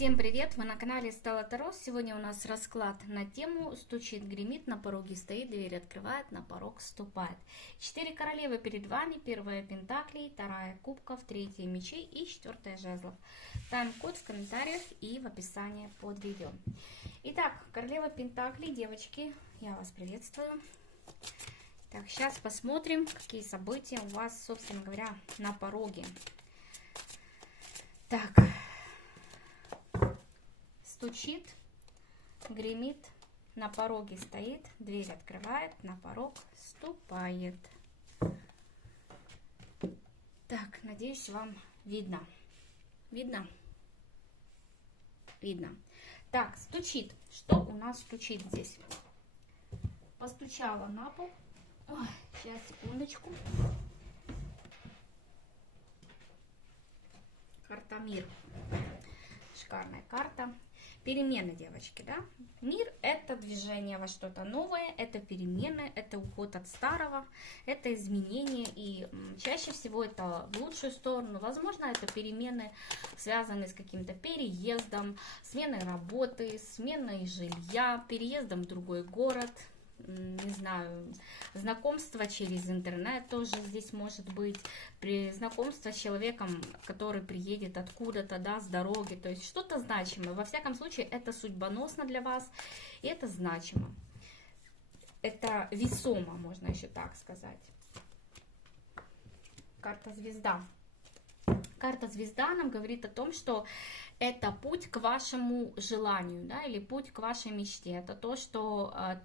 Всем привет! Вы на канале Стелла Таро. Сегодня у нас расклад на тему «Стучит, гремит, на пороге стоит, дверь открывает, на порог ступает». 4 королевы перед вами, первая пентаклей, вторая кубков, третья мечей и четвертая жезлов. Тайм-код в комментариях и в описании под видео. Итак, королева пентаклей, девочки, я вас приветствую. Так, сейчас посмотрим, какие события у вас, собственно говоря, на пороге. Так. Стучит, гремит, на пороге стоит, дверь открывает, на порог ступает. Так, надеюсь, вам видно. Видно? Видно. Так, стучит. Что у нас стучит здесь? Постучала на пол. Ой, сейчас, секундочку. Карта Мир. Шикарная карта. Перемены, девочки, да? Мир — это движение во что-то новое, это перемены, это уход от старого, это изменения, и чаще всего это в лучшую сторону. Возможно, это перемены, связанные с каким-то переездом, сменой работы, сменой жилья, переездом в другой город, не знаю, знакомство через интернет тоже здесь может быть, при знакомстве с человеком, который приедет откуда-то, да, с дороги, то есть что-то значимое. Во всяком случае, это судьбоносно для вас, и это значимо. Это весомо, можно еще так сказать. Карта Звезда. Карта Звезда нам говорит о том, что это путь к вашему желанию, да, или путь к вашей мечте. Это то,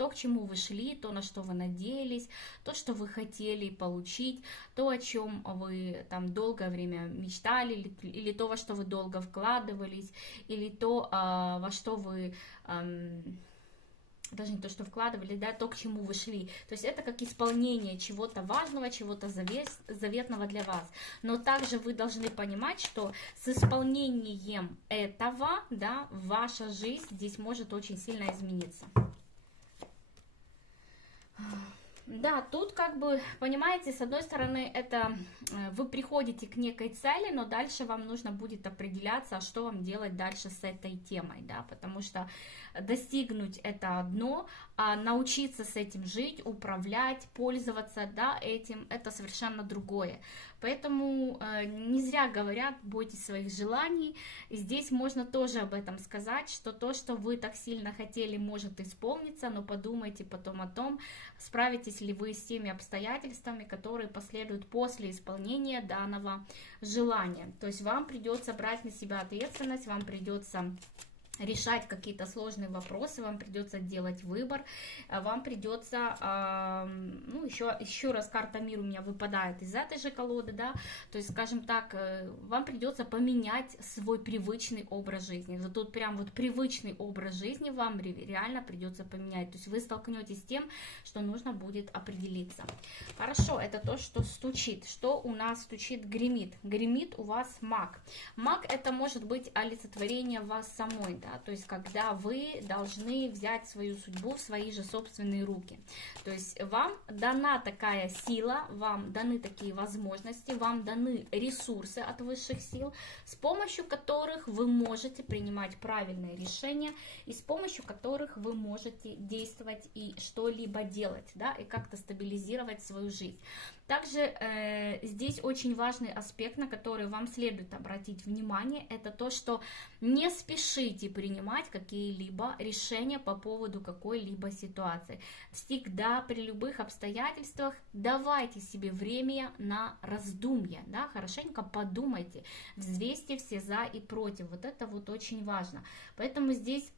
к чему вы шли, то, на что вы надеялись, то, что вы хотели получить, то, о чем вы там долгое время мечтали, или то, во что вы долго вкладывались, или то, во что вы... даже не то, что вкладывали, да, то, к чему вы шли. То есть это как исполнение чего-то важного, чего-то заветного для вас. Но также вы должны понимать, что с исполнением этого, да, ваша жизнь здесь может очень сильно измениться. Да, тут как бы, понимаете, с одной стороны, это вы приходите к некой цели, но дальше вам нужно будет определяться, что вам делать дальше с этой темой, да, потому что достигнуть это одно, а научиться с этим жить, управлять, пользоваться, да, этим, это совершенно другое. Поэтому не зря говорят, бойтесь своих желаний. И здесь можно тоже об этом сказать, что то, что вы так сильно хотели, может исполниться, но подумайте потом о том, справитесь ли вы с теми обстоятельствами, которые последуют после исполнения данного желания. То есть вам придется брать на себя ответственность, вам придется решать какие-то сложные вопросы, вам придется делать выбор, вам придется, ну, еще раз карта Мир у меня выпадает из этой же колоды, да, то есть, скажем так, вам придется поменять свой привычный образ жизни. Вот тут прям вот привычный образ жизни вам реально придется поменять, то есть вы столкнетесь с тем, что нужно будет определиться. Хорошо, это то, что стучит. Что у нас стучит, гремит? Гремит у вас маг. Маг — это может быть олицетворение вас самой, да, то есть когда вы должны взять свою судьбу в свои же собственные руки. То есть вам дана такая сила, вам даны такие возможности, вам даны ресурсы от высших сил, с помощью которых вы можете принимать правильные решения и с помощью которых вы можете действовать и что-либо делать, да, и как-то стабилизировать свою жизнь. Также здесь очень важный аспект, на который вам следует обратить внимание, это то, что не спешите принимать какие-либо решения по поводу какой-либо ситуации. Всегда при любых обстоятельствах давайте себе время на раздумье, да, хорошенько подумайте, взвесьте все за и против. Вот это вот очень важно. Поэтому здесь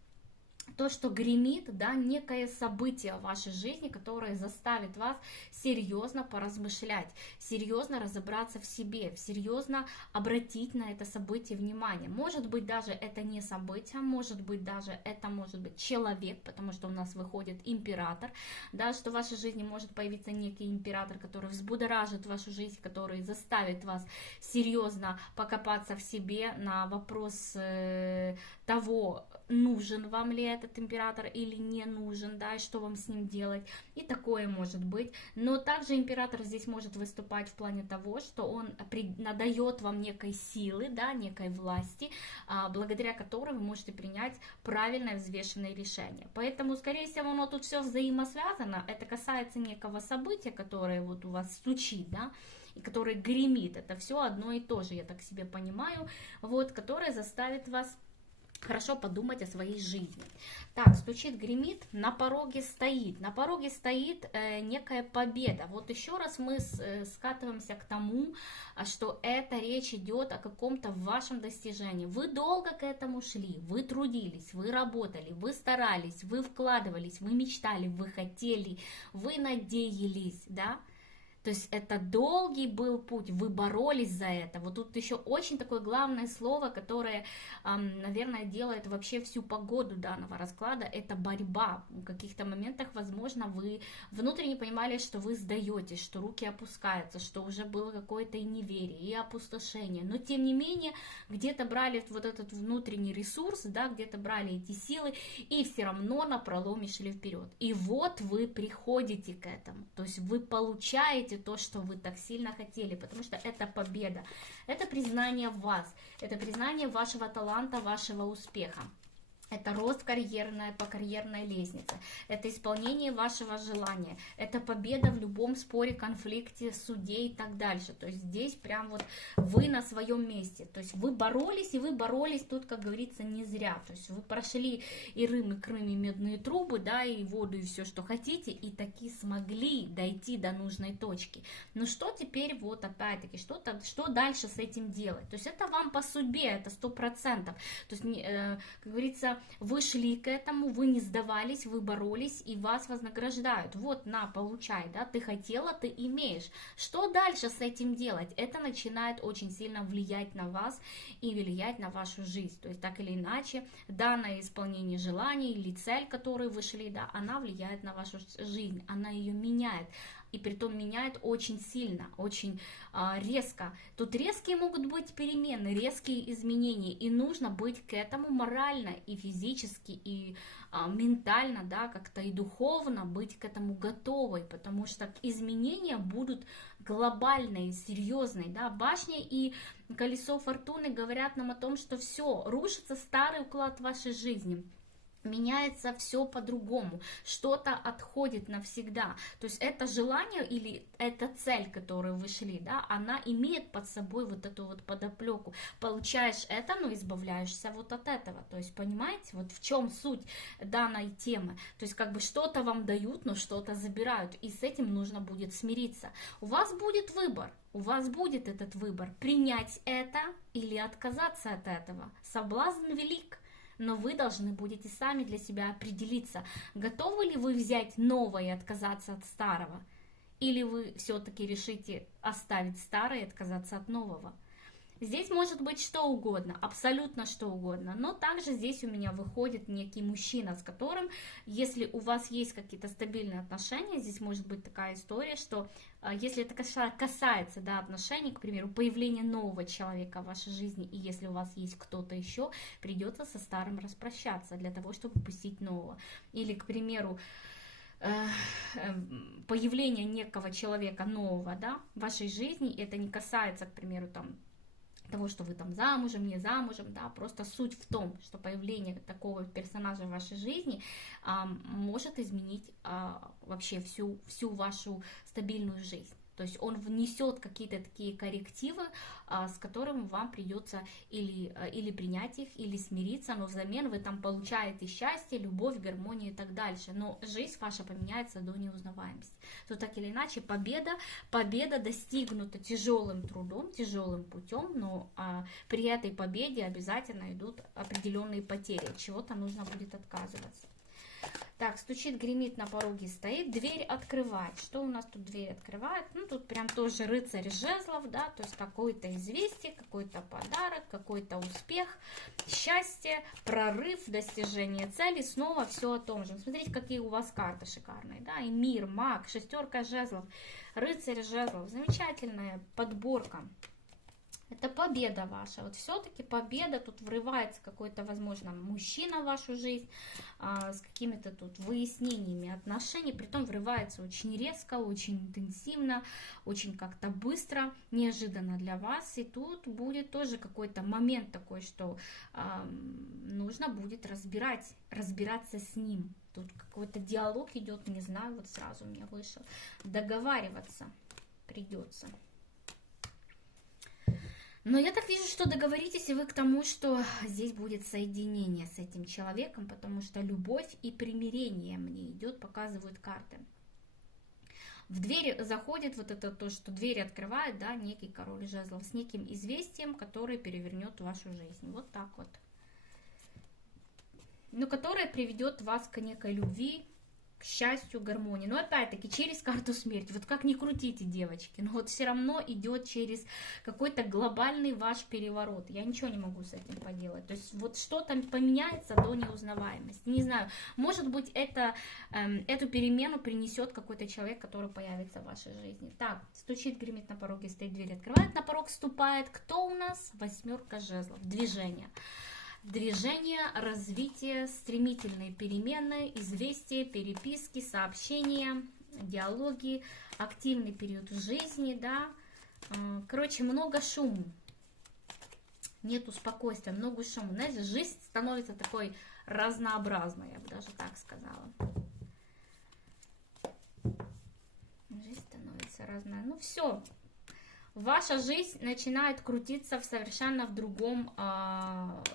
то, что гремит, да, некое событие в вашей жизни, которое заставит вас серьезно поразмышлять, серьезно разобраться в себе, серьезно обратить на это событие внимание. Может быть, даже это не событие, может быть, даже это может быть человек, потому что у нас выходит император, да, что в вашей жизни может появиться некий император, который взбудоражит вашу жизнь, который заставит вас серьезно покопаться в себе на вопрос того, нужен вам ли этот император или не нужен, да, и что вам с ним делать, и такое может быть. Но также император здесь может выступать в плане того, что он надает вам некой силы, да, некой власти, благодаря которой вы можете принять правильное взвешенное решение. Поэтому, скорее всего, оно тут все взаимосвязано. Это касается некого события, которое вот у вас стучит, да, и которое гремит. Это все одно и то же, я так себе понимаю, вот, которое заставит вас хорошо подумать о своей жизни. Так, стучит, гремит, на пороге стоит. На пороге стоит некая победа. Вот еще раз мы скатываемся к тому, что это речь идет о каком-то вашем достижении. Вы долго к этому шли, вы трудились, вы работали, вы старались, вы вкладывались, вы мечтали, вы хотели, вы надеялись, да? То есть это долгий был путь, вы боролись за это. Вот тут еще очень такое главное слово, которое, наверное, делает вообще всю погоду данного расклада, это борьба. В каких-то моментах, возможно, вы внутренне понимали, что вы сдаетесь, что руки опускаются, что уже было какое-то и неверие, и опустошение. Но тем не менее, где-то брали вот этот внутренний ресурс, да, где-то брали эти силы, и все равно напролом шли вперед. И вот вы приходите к этому, то есть вы получаете то, что вы так сильно хотели, потому что это победа, это признание вас, это признание вашего таланта, вашего успеха. Это рост по карьерной лестнице, это исполнение вашего желания, это победа в любом споре, конфликте, суде и так дальше. То есть здесь прям вот вы на своем месте. То есть вы боролись, и вы боролись тут, как говорится, не зря. То есть вы прошли и Рим, и Крым, и медные трубы, да, и воду, и все, что хотите, и таки смогли дойти до нужной точки. Но что теперь вот опять-таки, что дальше с этим делать? То есть это вам по судьбе, это 100%. То есть, как говорится, вы шли к этому, вы не сдавались, вы боролись, и вас вознаграждают. Вот, на, получай, да, ты хотела, ты имеешь. Что дальше с этим делать? Это начинает очень сильно влиять на вас и влиять на вашу жизнь. То есть, так или иначе, данное исполнение желаний или цель, которую вы шли, да, она влияет на вашу жизнь, она ее меняет. И притом меняет очень сильно, очень резко. Тут резкие могут быть перемены, резкие изменения, и нужно быть к этому морально и физически, и ментально, да, как-то и духовно быть к этому готовой, потому что изменения будут глобальные, серьезные, да, башня и колесо фортуны говорят нам о том, что все, рушится старый уклад вашей жизни. Меняется все по-другому, что-то отходит навсегда. То есть это желание или эта цель, которую вы шли, да, она имеет под собой вот эту вот подоплеку. Получаешь это, но избавляешься вот от этого. То есть понимаете, вот в чем суть данной темы. То есть как бы что-то вам дают, но что-то забирают, и с этим нужно будет смириться. У вас будет выбор. У вас будет этот выбор, принять это или отказаться от этого. Соблазн велик. Но вы должны будете сами для себя определиться, готовы ли вы взять новое и отказаться от старого, или вы все-таки решите оставить старое и отказаться от нового. Здесь может быть что угодно, абсолютно что угодно, но также здесь у меня выходит некий мужчина, с которым, если у вас есть какие-то стабильные отношения, здесь может быть такая история, что если это касается, да, отношений, к примеру, появления нового человека в вашей жизни, и если у вас есть кто-то еще, придется со старым распрощаться для того, чтобы пустить нового. Или, к примеру, появление некого человека нового, да, в вашей жизни, это не касается, к примеру, там, того, что вы там замужем, не замужем, да, просто суть в том, что появление такого персонажа в вашей жизни может изменить вообще всю вашу стабильную жизнь. То есть он внесет какие-то такие коррективы, с которыми вам придется или принять их, или смириться, но взамен вы там получаете счастье, любовь, гармонию и так дальше. Но жизнь ваша поменяется до неузнаваемости. То так или иначе победа достигнута тяжелым трудом, тяжелым путем, но при этой победе обязательно идут определенные потери. От чего-то нужно будет отказываться. Так, стучит, гремит, на пороге стоит, дверь открывает. Что у нас тут дверь открывает? Ну, тут прям тоже рыцарь жезлов, да, то есть какое-то известие, какой-то подарок, какой-то успех, счастье, прорыв, достижение цели, снова все о том же. Смотрите, какие у вас карты шикарные, да, и мир, маг, шестерка жезлов, рыцарь жезлов, замечательная подборка. Это победа ваша. Вот все-таки победа, тут врывается какой-то, возможно, мужчина в вашу жизнь с какими-то тут выяснениями отношений, притом врывается очень резко, очень интенсивно, очень как-то быстро, неожиданно для вас. И тут будет тоже какой-то момент такой, что нужно будет разбираться с ним. Тут какой-то диалог идет, не знаю, вот сразу у меня вышел. Договариваться придется. Но я так вижу, что договоритесь и вы к тому, что здесь будет соединение с этим человеком, потому что любовь и примирение мне идет, показывают карты. В двери заходит вот это то, что двери открывает, да, некий король жезлов с неким известием, который перевернет вашу жизнь. Вот так вот. Но которое приведет вас к некой любви, к счастью, гармонии. Но опять-таки через карту смерти. Вот как ни крутите, девочки, но вот все равно идет через какой-то глобальный ваш переворот. Я ничего не могу с этим поделать. То есть вот что-то поменяется до неузнаваемости. Не знаю, может быть, эту перемену принесет какой-то человек, который появится в вашей жизни. Так, стучит, гремит на пороге, стоит, дверь открывает, на порог вступает. Кто у нас? 8 жезлов. Движение. Движение, развитие, стремительные перемены, известия, переписки, сообщения, диалоги, активный период в жизни, да. Короче, много шума, нету спокойствия, много шума. Знаете, жизнь становится такой разнообразной, я бы даже так сказала. Жизнь становится разная. Ну все. Ваша жизнь начинает крутиться совершенно в другом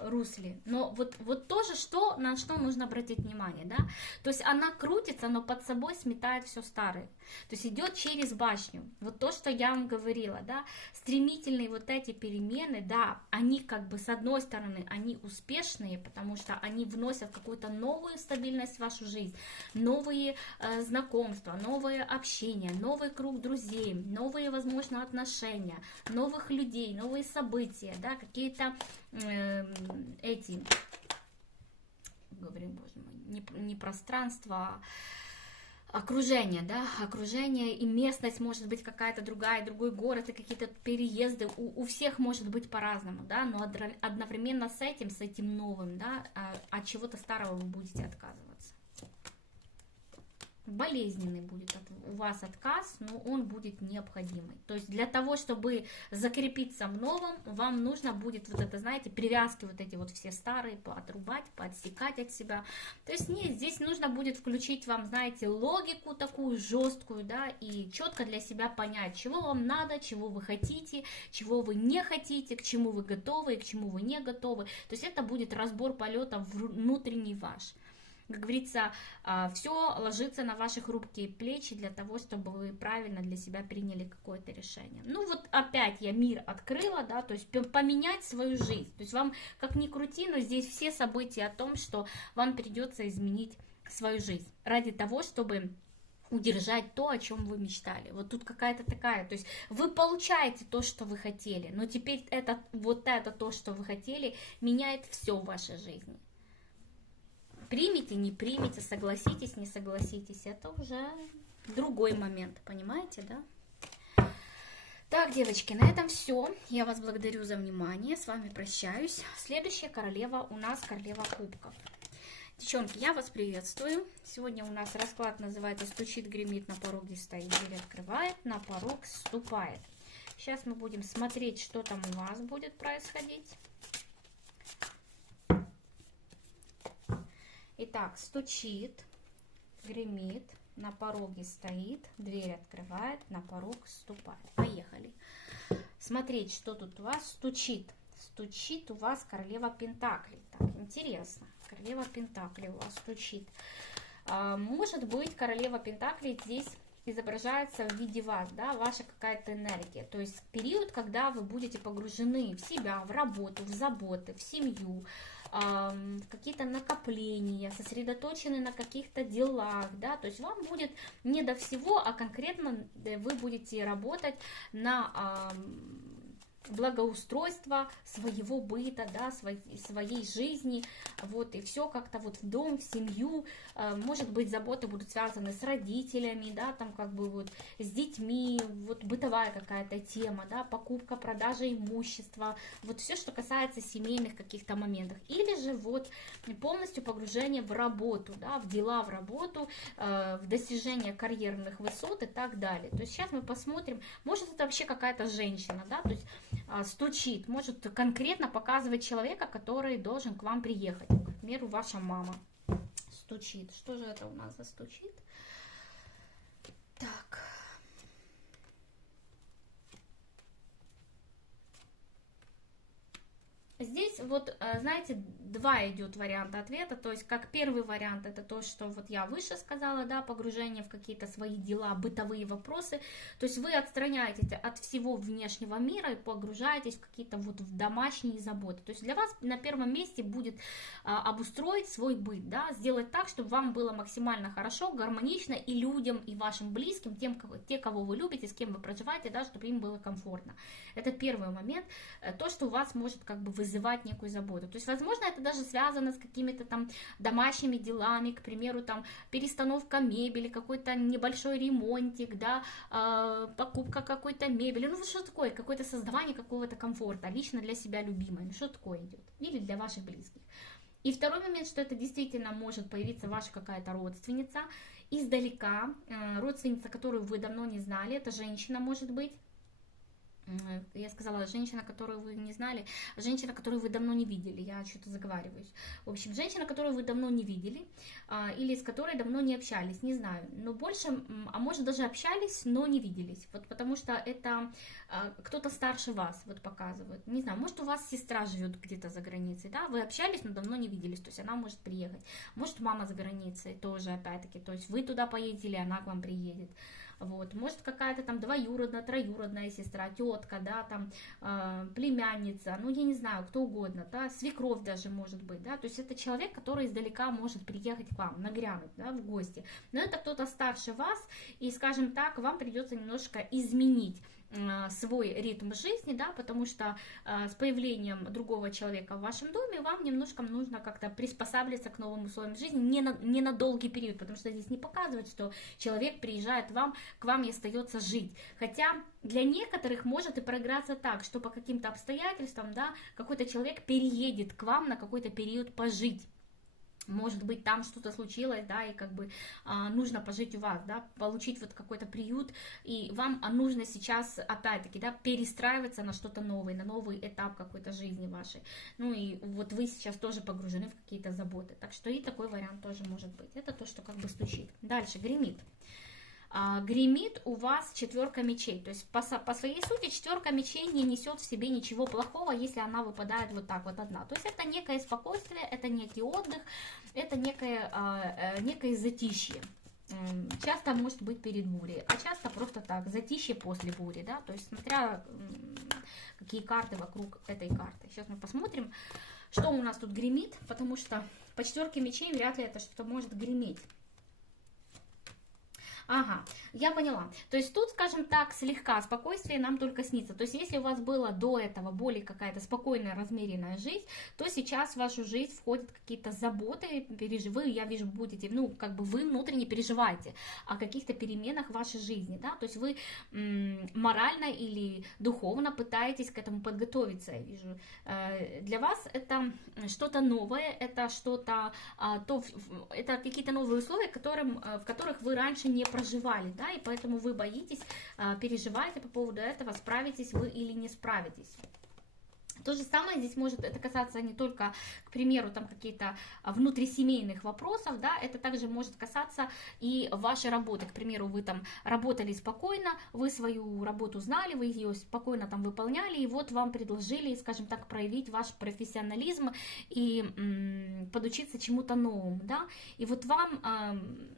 русле. Но вот тоже на что нужно обратить внимание, да? То есть она крутится, но под собой сметает все старое. То есть идет через башню. Вот то, что я вам говорила, да? Стремительные вот эти перемены, да, они как бы с одной стороны, они успешные, потому что они вносят какую-то новую стабильность в вашу жизнь, новые знакомства, новое общение, новый круг друзей, новые, возможно, отношения, новых людей, новые события, да, какие-то говорим, боже мой, не пространство, а окружение, да, окружение и местность может быть какая-то другой город и какие-то переезды, у всех может быть по-разному, да, но одновременно с этим новым, да, от чего-то старого вы будете отказываться. Болезненный будет у вас отказ, но он будет необходимый. То есть для того, чтобы закрепиться в новом, вам нужно будет вот это, знаете, привязки вот эти вот все старые поотрубать, поотсекать от себя. То есть нет, здесь нужно будет включить вам, знаете, логику такую жесткую, да, и четко для себя понять, чего вам надо, чего вы хотите, чего вы не хотите, к чему вы готовы и к чему вы не готовы. То есть это будет разбор полета внутренний ваш. Как говорится, все ложится на ваши хрупкие плечи для того, чтобы вы правильно для себя приняли какое-то решение. Ну вот опять я мир открыла, да, то есть поменять свою жизнь. То есть вам, как ни крути, но здесь все события о том, что вам придется изменить свою жизнь ради того, чтобы удержать то, о чем вы мечтали. Вот тут какая-то такая, то есть вы получаете то, что вы хотели, но теперь это то, что вы хотели, меняет все в вашей жизни. Примите, не примите, согласитесь, не согласитесь, это уже другой момент, понимаете, да? Так, девочки, на этом все. Я вас благодарю за внимание, с вами прощаюсь. Следующая королева у нас королева кубков. Девчонки, я вас приветствую. Сегодня у нас расклад называется «Стучит, гремит, на пороге стоит, дверь открывает, на порог ступает». Сейчас мы будем смотреть, что там у вас будет происходить. Итак, стучит, гремит, на пороге стоит, дверь открывает, на порог ступает. Поехали. Смотреть, что тут у вас стучит. Стучит у вас королева пентаклей. Так, интересно. Королева пентаклей у вас стучит. Может быть, королева пентаклей здесь изображается в виде вас, да, ваша какая-то энергия. То есть период, когда вы будете погружены в себя, в работу, в заботы, в семью, какие-то накопления, сосредоточены на каких-то делах, да, то есть вам будет не до всего, а конкретно вы будете работать на благоустройства своего быта, да, своей жизни, вот, и все как-то вот в дом, в семью, может быть, заботы будут связаны с родителями, да, там как бы вот с детьми, вот бытовая какая-то тема, да, покупка, продажа имущества, вот все, что касается семейных каких-то моментов, или же вот полностью погружение в работу, да, в дела, в работу, в достижение карьерных высот и так далее. То есть сейчас мы посмотрим, может это вообще какая-то женщина, да, то есть стучит, может конкретно показывать человека, который должен к вам приехать. К примеру, ваша мама стучит. Что же это у нас за стучит? Так. Здесь вот, знаете, два идет варианта ответа, то есть как первый вариант это то, что вот я выше сказала, да, погружение в какие-то свои дела, бытовые вопросы, то есть вы отстраняетесь от всего внешнего мира и погружаетесь в какие-то вот в домашние заботы, то есть для вас на первом месте будет обустроить свой быт, да, сделать так, чтобы вам было максимально хорошо, гармонично и людям, и вашим близким, те, кого вы любите, с кем вы проживаете, да, чтобы им было комфортно. Это первый момент, то, что у вас может как бы вызывать некую заботу. То есть, возможно, это даже связано с какими-то там домашними делами, к примеру, там перестановка мебели, какой-то небольшой ремонтик, да, покупка какой-то мебели, ну что такое, какое-то создавание какого-то комфорта, лично для себя любимое, ну что такое идет, или для ваших близких. И второй момент, что это действительно может появиться ваша какая-то родственница издалека, родственница, которую вы давно не знали, это женщина может быть. Я сказала, женщина, которую вы не знали, женщина, которую вы давно не видели, я что-то заговариваюсь. В общем, женщина, которую вы давно не видели, или с которой давно не общались, не знаю, но больше, а может даже общались, но не виделись, вот потому что это кто-то старше вас, вот показывает, не знаю, может у вас сестра живет где-то за границей, да, вы общались, но давно не виделись, то есть она может приехать, может мама за границей тоже, опять-таки, то есть вы туда поедете, или она к вам приедет. Вот, может какая-то там двоюродная, троюродная сестра, тетка, да, там племянница, ну я не знаю, кто угодно, да, свекровь даже может быть, да, то есть это человек, который издалека может приехать к вам, нагрянуть, да, в гости, но это кто-то старше вас, и, скажем так, вам придется немножко изменить свой ритм жизни, да, потому что с появлением другого человека в вашем доме вам немножко нужно как-то приспосабливаться к новым условиям жизни не на долгий период, потому что здесь не показывает, что человек приезжает к вам и остается жить, хотя для некоторых может и проиграться так, что по каким-то обстоятельствам, да, какой-то человек переедет к вам на какой-то период пожить. Может быть, там что-то случилось, да, и как бы нужно пожить у вас, да, получить вот какой-то приют, и вам нужно сейчас, опять-таки, да, перестраиваться на что-то новое, на новый этап какой-то жизни вашей. Ну и вот вы сейчас тоже погружены в какие-то заботы, так что и такой вариант тоже может быть. Это то, что как бы стучит. Дальше, гремит. Гремит у вас четверка мечей, то есть по своей сути четверка мечей не несет в себе ничего плохого, если она выпадает вот так вот одна, то есть это некое спокойствие, это некий отдых, это некое затишье, часто может быть перед бурей, а часто просто так, затишье после бури, да, то есть смотря какие карты вокруг этой карты. Сейчас мы посмотрим, что у нас тут гремит, потому что по четверке мечей вряд ли это что-то может греметь. Ага, я поняла. То есть тут, скажем так, слегка спокойствие нам только снится. То есть если у вас была до этого более какая-то спокойная, размеренная жизнь, то сейчас в вашу жизнь входят какие-то заботы, вы, я вижу, будете, ну, как бы вы внутренне переживаете о каких-то переменах в вашей жизни, да, то есть вы морально или духовно пытаетесь к этому подготовиться, я вижу. Для вас это что-то новое, это что-то, это какие-то новые условия, в которых вы раньше не проживали, да, и поэтому вы боитесь, переживаете по поводу этого, справитесь вы или не справитесь. То же самое здесь может это касаться не только, к примеру, там какие-то внутрисемейных вопросов, да, это также может касаться и вашей работы. К примеру, вы там работали спокойно, вы свою работу знали, вы ее спокойно там выполняли, и вот вам предложили, скажем так, проявить ваш профессионализм и подучиться чему-то новому, да, и вот вам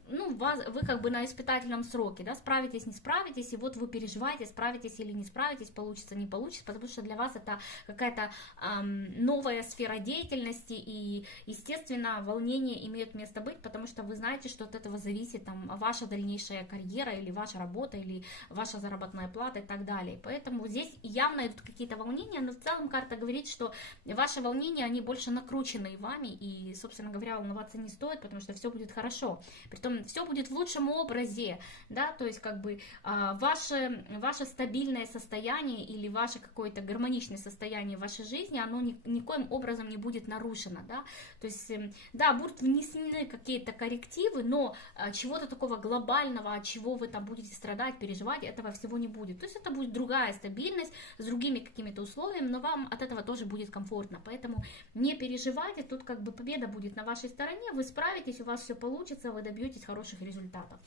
ну, вы как бы на испытательном сроке, да, справитесь, не справитесь, и вот вы переживаете, справитесь или не справитесь, получится, не получится, потому что для вас это какая-то новая сфера деятельности, и, естественно, волнения имеют место быть, потому что вы знаете, что от этого зависит там ваша дальнейшая карьера, или ваша работа, или ваша заработная плата и так далее. Поэтому здесь явно идут какие-то волнения, но в целом карта говорит, что ваши волнения, они больше накручены вами, и, собственно говоря, волноваться не стоит, потому что все будет хорошо. Притом все будет в лучшем образе, да, то есть как бы ваше стабильное состояние или ваше какое-то гармоничное состояние в вашей жизни, оно никоим образом не будет нарушено, да, то есть, да, будут внесены какие-то коррективы, но чего-то такого глобального, от чего вы там будете страдать, переживать, этого всего не будет, то есть это будет другая стабильность с другими какими-то условиями, но вам от этого тоже будет комфортно, поэтому не переживайте, тут как бы победа будет на вашей стороне, вы справитесь, у вас все получится, вы добьетесь хороших результатов.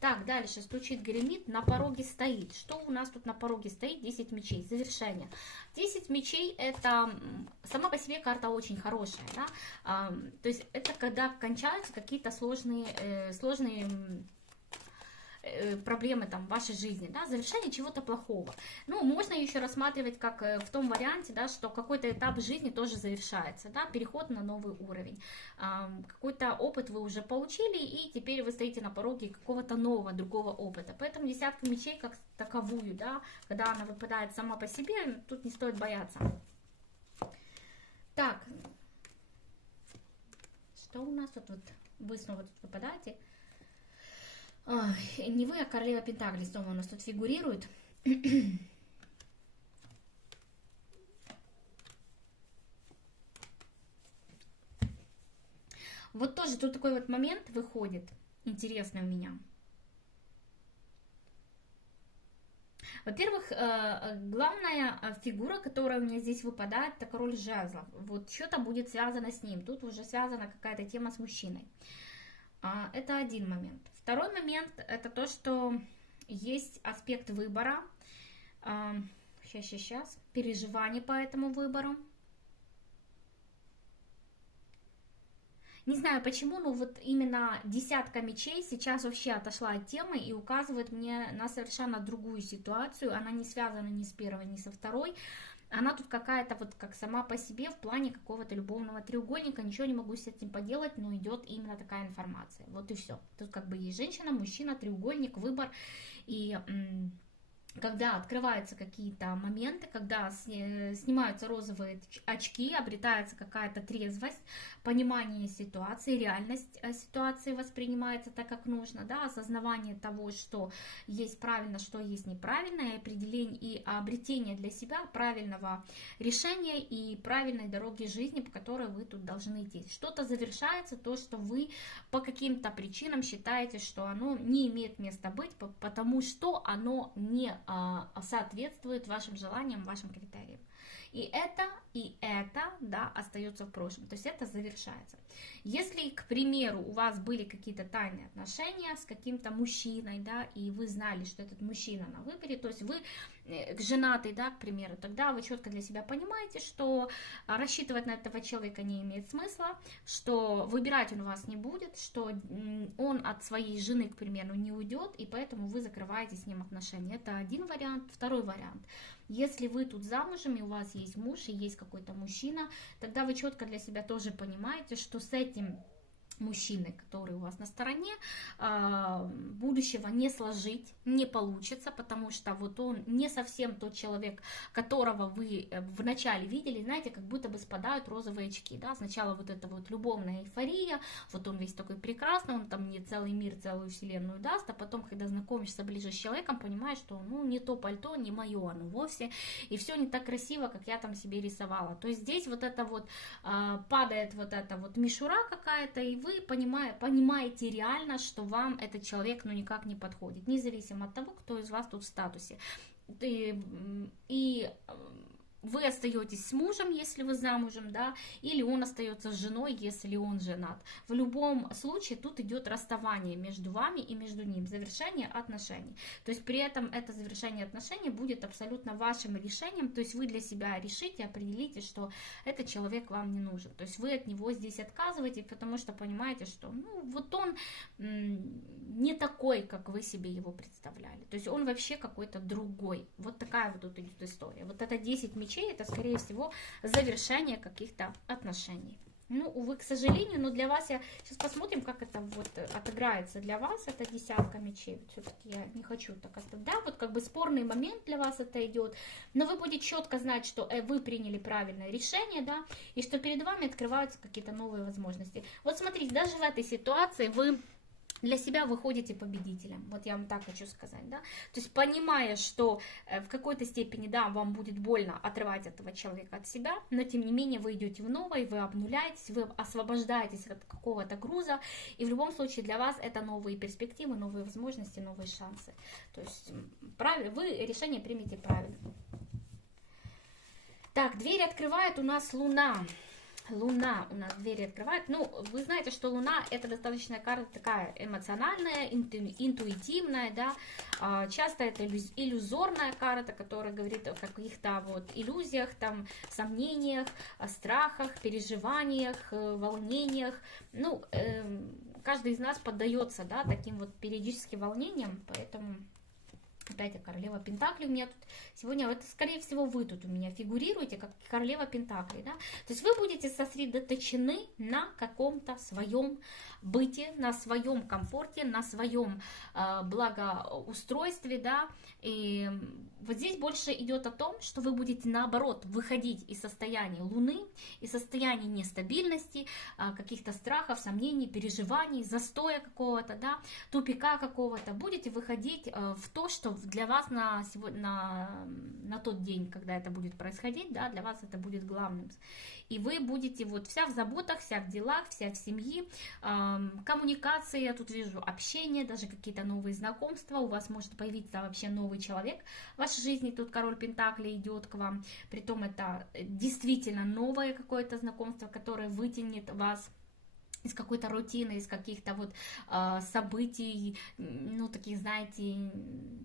Так, дальше стучит, гремит, на пороге стоит. Что у нас тут на пороге стоит? 10 мечей, завершение. 10 мечей это сама по себе карта очень хорошая, да? То есть это когда кончаются какие-то сложные проблемы там в вашей жизни, да, завершение чего-то плохого. Ну, можно еще рассматривать как в том варианте, да, что какой-то этап жизни тоже завершается, да, переход на новый уровень. Какой-то опыт вы уже получили, и теперь вы стоите на пороге какого-то нового, другого опыта. Поэтому десятка мечей как таковую, да, когда она выпадает сама по себе, тут не стоит бояться. Так, что у нас тут вот, вы снова тут выпадаете. Не вы, а королева Пентаклей снова у нас тут фигурирует. Вот тоже тут такой вот момент выходит, интересный у меня. Во-первых, главная фигура, которая у меня здесь выпадает, это король жезлов. Вот что-то будет связано с ним. Тут уже связана какая-то тема с мужчиной. Это один момент. Второй момент это то, что есть аспект выбора. Сейчас. Переживание по этому выбору. Не знаю почему, но вот именно десятка мечей сейчас вообще отошла от темы и указывает мне на совершенно другую ситуацию. Она не связана ни с первой, ни со второй. Она тут какая-то вот как сама по себе в плане какого-то любовного треугольника, ничего не могу с этим поделать, но идет именно такая информация. Вот и все. Тут как бы есть женщина, мужчина, треугольник, выбор. И когда открываются какие-то моменты, когда снимаются розовые очки, обретается какая-то трезвость, понимание ситуации, реальность ситуации воспринимается так, как нужно, да, осознавание того, что есть правильно, что есть неправильно, и определение и обретение для себя правильного решения и правильной дороги жизни, по которой вы тут должны идти. Что-то завершается, то, что вы по каким-то причинам считаете, что оно не имеет места быть, потому что оно не соответствует вашим желаниям, вашим критериям. И это, да, остается в прошлом. То есть это завершается. Если, к примеру, у вас были какие-то тайные отношения с каким-то мужчиной, да, и вы знали, что этот мужчина на выборе, то есть вы женатый, да, к примеру, тогда вы четко для себя понимаете, что рассчитывать на этого человека не имеет смысла, что выбирать он вас не будет, что он от своей жены, к примеру, не уйдет, и поэтому вы закрываете с ним отношения. Это один вариант. Второй вариант. Если вы тут замужем, и у вас есть муж, и есть какой-то мужчина, тогда вы четко для себя тоже понимаете, что с этим мужчины, который у вас на стороне, будущего не сложить, не получится, потому что вот он не совсем тот человек, которого вы вначале видели, знаете, как будто бы спадают розовые очки, да, сначала вот эта вот любовная эйфория, вот он весь такой прекрасный, он там мне целый мир, целую вселенную даст, а потом, когда знакомишься ближе с человеком, понимаешь, что, ну, не то пальто, не мое оно вовсе, и все не так красиво, как я там себе рисовала, то есть здесь вот это вот падает вот эта вот мишура какая-то, и вы понимаете реально, что вам этот человек ну никак не подходит, независимо от того, кто из вас тут в статусе. И вы остаетесь с мужем, если вы замужем, да, или он остается с женой, если он женат. В любом случае тут идет расставание между вами и между ним, завершение отношений. То есть при этом это завершение отношений будет абсолютно вашим решением, то есть вы для себя решите, определите, что этот человек вам не нужен. То есть вы от него здесь отказываетесь, потому что понимаете, что ну, вот он не такой, как вы себе его представляли. То есть он вообще какой-то другой. Вот такая вот тут идет история. Вот это 10 мечей, это, скорее всего, завершение каких-то отношений. Ну, увы, к сожалению, но для вас я... Сейчас посмотрим, как это вот отыграется для вас. Это 10 мечей. Все-таки я не хочу так это... Да, вот как бы спорный момент для вас это идет. Но вы будете четко знать, что вы приняли правильное решение, да, и что перед вами открываются какие-то новые возможности. Вот смотрите, даже в этой ситуации вы для себя выходите победителем, вот я вам так хочу сказать, да, то есть понимая, что в какой-то степени, да, вам будет больно отрывать этого человека от себя, но тем не менее вы идете в новое, вы обнуляетесь, вы освобождаетесь от какого-то груза, и в любом случае для вас это новые перспективы, новые возможности, новые шансы, то есть вы решение примете правильно. Так, дверь открывает у нас Луна. Луна у нас двери открывает. Ну, вы знаете, что Луна это достаточно карта такая эмоциональная, интуитивная, да. Часто это иллюзорная карта, которая говорит о каких-то вот иллюзиях, там, сомнениях, о страхах, переживаниях, волнениях. Ну, каждый из нас поддается, да, таким вот периодически волнениям, поэтому... Опять королева Пентаклей у меня тут сегодня, это скорее всего вы тут у меня фигурируете, как королева Пентаклей, да? То есть вы будете сосредоточены на каком-то своем быте, на своем комфорте, на своем благоустройстве, да, и вот здесь больше идет о том, что вы будете наоборот выходить из состояния Луны, из состояния нестабильности, каких-то страхов, сомнений, переживаний, застоя какого-то, да, тупика какого-то, будете выходить в то, что для вас на тот день, когда это будет происходить, да, для вас это будет главным. И вы будете вот вся в заботах, вся в делах, вся в семье, коммуникации, я тут вижу общение, даже какие-то новые знакомства, у вас может появиться вообще новый человек в вашей жизни, тут король Пентаклей идет к вам, притом это действительно новое какое-то знакомство, которое вытянет вас из какой-то рутины, из каких-то вот событий, ну, таких, знаете,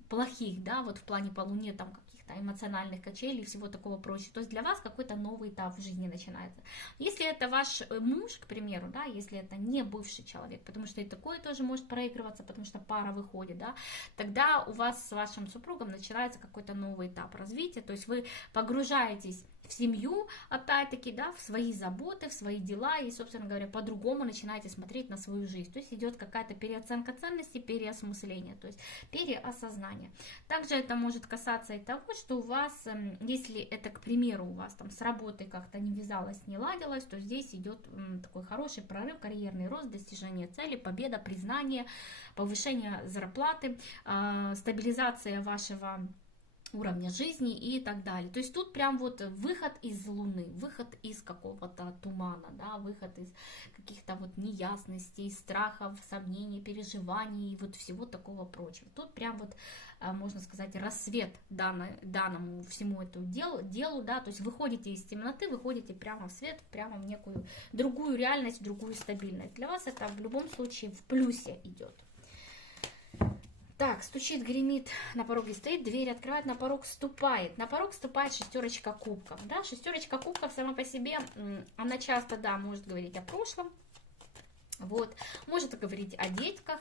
плохих, да, вот в плане по Луне, там, каких-то эмоциональных качелей и всего такого прочего. То есть для вас какой-то новый этап в жизни начинается. Если это ваш муж, к примеру, да, если это не бывший человек, потому что и такое тоже может проигрываться, потому что пара выходит, да, тогда у вас с вашим супругом начинается какой-то новый этап развития, то есть вы погружаетесь в семью, опять-таки, да, в свои заботы, в свои дела, и, собственно говоря, по-другому начинаете смотреть на свою жизнь. То есть идет какая-то переоценка ценностей, переосмысление, то есть переосознание. Также это может касаться и того, что у вас, если это, к примеру, у вас там с работой как-то не вязалось, не ладилось, то здесь идет такой хороший прорыв, карьерный рост, достижение цели, победа, признание, повышение зарплаты, стабилизация вашего уровня жизни и так далее. То есть тут прям вот выход из Луны, выход из какого-то тумана, да, выход из каких-то вот неясностей, страхов, сомнений, переживаний и вот всего такого прочего. Тут прям вот, можно сказать, рассвет данному всему этому делу, да, то есть выходите из темноты, выходите прямо в свет, прямо в некую другую реальность, другую стабильность. Для вас это в любом случае в плюсе идет. Так, стучит, гремит, на пороге стоит, дверь открывает, на порог вступает. На порог вступает шестерочка кубков. Да? Шестерочка кубков сама по себе, она часто, да, может говорить о прошлом. Вот, может говорить о детках,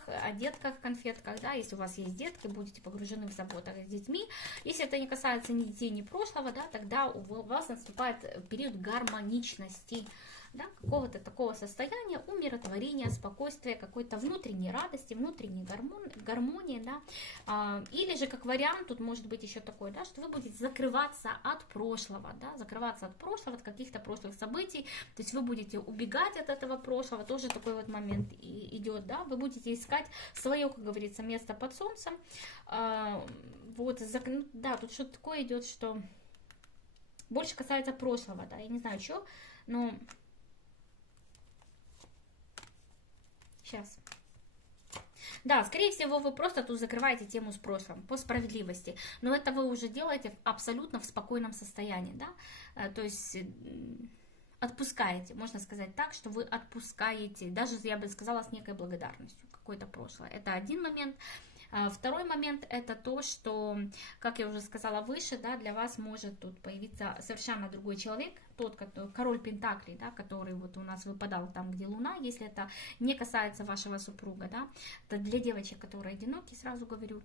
конфетках, да, если у вас есть детки, будете погружены в заботах с детьми. Если это не касается ни детей, ни прошлого, да, тогда у вас наступает период гармоничности, да, какого-то такого состояния умиротворения, спокойствия, какой-то внутренней радости, внутренней гармонии, да, или же как вариант, тут может быть еще такой, да, что вы будете закрываться от прошлого, да, закрываться от прошлого, от каких-то прошлых событий, то есть вы будете убегать от этого прошлого, тоже такой вот момент идет, да, вы будете искать свое, как говорится, место под солнцем, вот, да, тут что-то такое идет, что больше касается прошлого, да, я не знаю, что, но... Сейчас. Да, скорее всего, вы просто тут закрываете тему с прошлым, по справедливости. Но это вы уже делаете абсолютно в спокойном состоянии, да? То есть отпускаете, можно сказать так, что вы отпускаете, даже, я бы сказала, с некой благодарностью какое-то прошлое. Это один момент. Второй момент это то, что, как я уже сказала выше, да, для вас может тут появиться совершенно другой человек, тот, король Пентаклей, да, который вот у нас выпадал там, где Луна, если это не касается вашего супруга, да, это для девочек, которые одиноки, сразу говорю,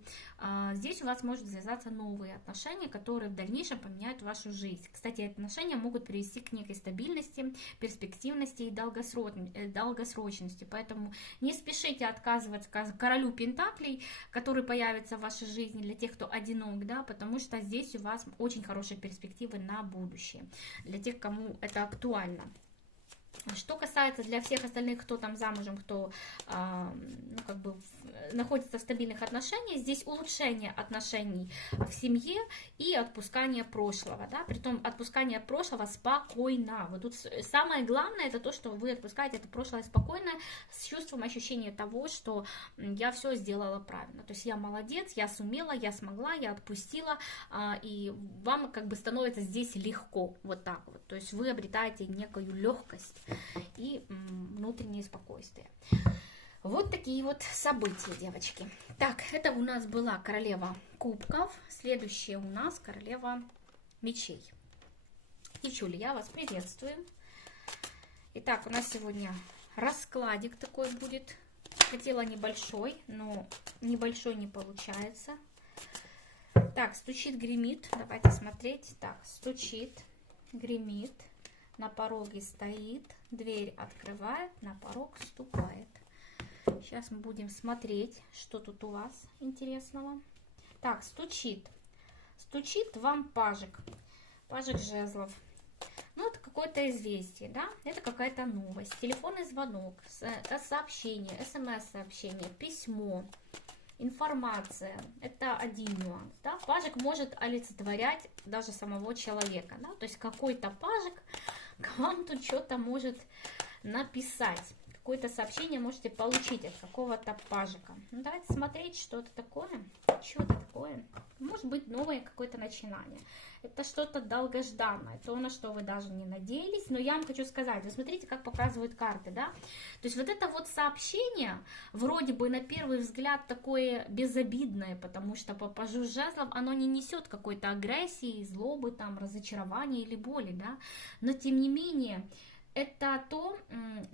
здесь у вас может завязаться новые отношения, которые в дальнейшем поменяют вашу жизнь. Кстати, эти отношения могут привести к некой стабильности, перспективности и долгосрочности, поэтому не спешите отказывать королю Пентаклей, который появится в вашей жизни для тех, кто одинок, да, потому что здесь у вас очень хорошие перспективы на будущее, для тех, кому это актуально. Что касается для всех остальных, кто там замужем, кто ну, как бы находится в стабильных отношениях, здесь улучшение отношений в семье и отпускание прошлого, да, притом отпускание прошлого спокойно. Вот тут самое главное это то, что вы отпускаете это прошлое спокойно, с чувством ощущения того, что я все сделала правильно, то есть я молодец, я сумела, я смогла, я отпустила, и вам как бы становится здесь легко, вот так вот, то есть вы обретаете некую легкость и внутреннее спокойствие. Вот такие вот события, девочки. Так, это у нас была королева кубков. Следующая у нас королева мечей. Девчули, я вас приветствую. Итак, у нас сегодня раскладик такой будет. Хотела небольшой, но небольшой не получается. Так, стучит, гремит. Давайте смотреть. Так, стучит, гремит. На пороге стоит, дверь открывает, на порог ступает. Сейчас мы будем смотреть, что тут у вас интересного. Так, стучит. Стучит вам пажик. Пажик жезлов. Ну, это какое-то известие, да? Это какая-то новость. Телефонный звонок, сообщение, смс-сообщение, письмо, информация. Это один нюанс, да? Пажик может олицетворять даже самого человека, да? То есть какой-то пажик к вам тут что-то может написать. Какое-то сообщение можете получить от какого-то пажика. Ну, давайте смотреть, что это такое. Что это такое? Может быть, новое какое-то начинание. Это что-то долгожданное. То, на что вы даже не надеялись. Но я вам хочу сказать, вы смотрите, как показывают карты, да? То есть вот это вот сообщение, вроде бы на первый взгляд такое безобидное, потому что по пажу жезлов оно не несет какой-то агрессии, злобы, там, разочарования или боли, да? Но тем не менее, это то,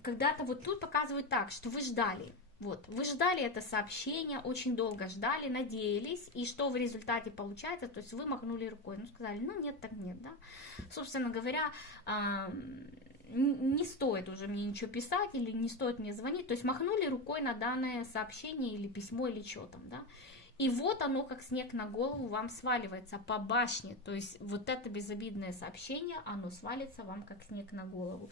когда-то вот тут показывают так, что вы ждали. Вот, вы ждали это сообщение, очень долго ждали, надеялись, и что в результате получается, то есть вы махнули рукой, ну сказали, ну нет, так нет, да. Собственно говоря, не стоит уже мне ничего писать или не стоит мне звонить, то есть махнули рукой на данное сообщение или письмо или что там, да. И вот оно, как снег на голову, вам сваливается по башне. То есть вот это безобидное сообщение, оно свалится вам, как снег на голову.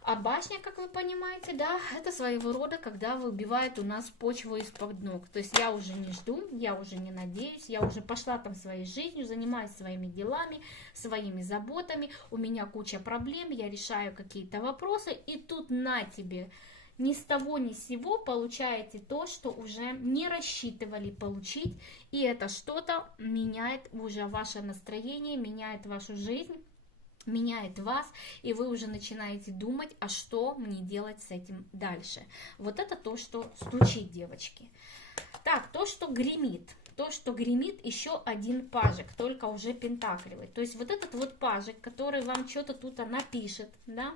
А башня, как вы понимаете, да, это своего рода, когда выбивает у нас почву из-под ног. То есть я уже не жду, я уже не надеюсь, я уже пошла там своей жизнью, занимаюсь своими делами, своими заботами. У меня куча проблем, я решаю какие-то вопросы, и тут на тебе... Ни с того ни с сего получаете то, что уже не рассчитывали получить, и это что-то меняет уже ваше настроение, меняет вашу жизнь, меняет вас, и вы уже начинаете думать, а что мне делать с этим дальше. Вот это то, что стучит, девочки. Так, то, что гремит. То, что гремит еще один пажик, только уже пентаклевый. То есть вот этот вот пажик, который вам что-то тут напишет, да,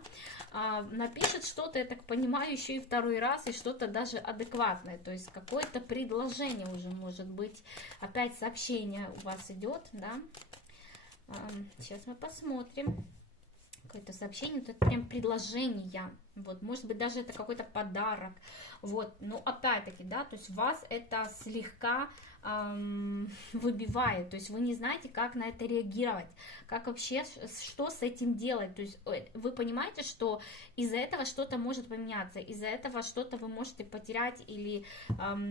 напишет что-то, я так понимаю, еще и второй раз, и что-то даже адекватное. То есть какое-то предложение уже может быть, опять сообщение у вас идет, да. Сейчас мы посмотрим. Какое-то сообщение, это прям предложение. Вот, может быть, даже это какой-то подарок. Вот, но опять-таки, да, то есть вас это слегка выбивает. То есть вы не знаете, как на это реагировать, как вообще, что с этим делать. То есть вы понимаете, что из-за этого что-то может поменяться, из-за этого что-то вы можете потерять или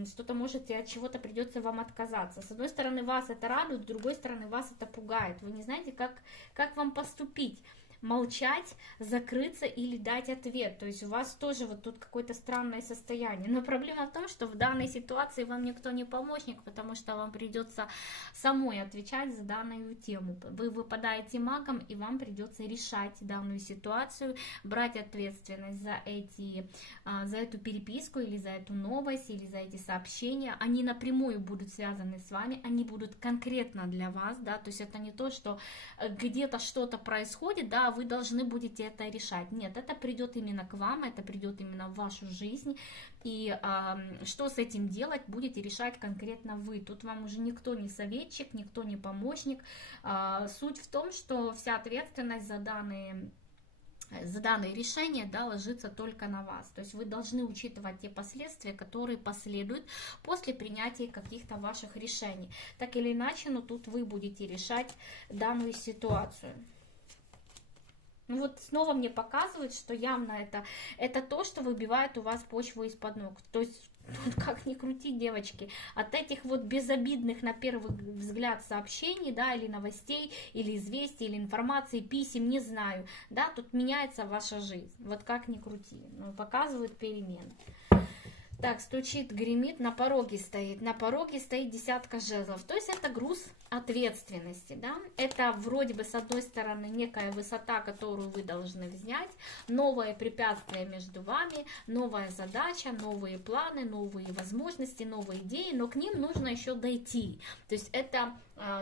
что-то можете, от чего-то придется вам отказаться. С одной стороны, вас это радует, с другой стороны, вас это пугает. Вы не знаете, как вам поступить. молчать, закрыться или дать ответ. То есть у вас тоже вот тут какое-то странное состояние. Но проблема в том, что в данной ситуации вам никто не помощник, потому что вам придется самой отвечать за данную тему. Вы выпадаете магом, и вам придется решать данную ситуацию, брать ответственность за эту переписку или за эту новость, или за эти сообщения. Они напрямую будут связаны с вами, они будут конкретно для вас, да, то есть это не то, что где-то что-то происходит, да, вы должны будете это решать. Нет, это придет именно к вам, это придет именно в вашу жизнь, и что с этим делать, будете решать конкретно вы. Тут вам уже никто не советчик, никто не помощник. Суть в том, что вся ответственность за данные решения, да, ложится только на вас. То есть вы должны учитывать те последствия, которые последуют после принятия каких-то ваших решений. Так или иначе, но тут вы будете решать данную ситуацию. Ну вот снова мне показывает, что явно это то, что выбивает у вас почву из-под ног. То есть тут как ни крути, девочки, от этих вот безобидных на первый взгляд сообщений, да, или новостей, или известий, или информации, писем, не знаю, да, тут меняется ваша жизнь. Вот как ни крути, но показывают перемены. Так, стучит, гремит, на пороге стоит десятка жезлов, то есть это груз ответственности, да, это вроде бы с одной стороны некая высота, которую вы должны взять, новое препятствие между вами, новая задача, новые планы, новые возможности, новые идеи, но к ним нужно еще дойти, то есть это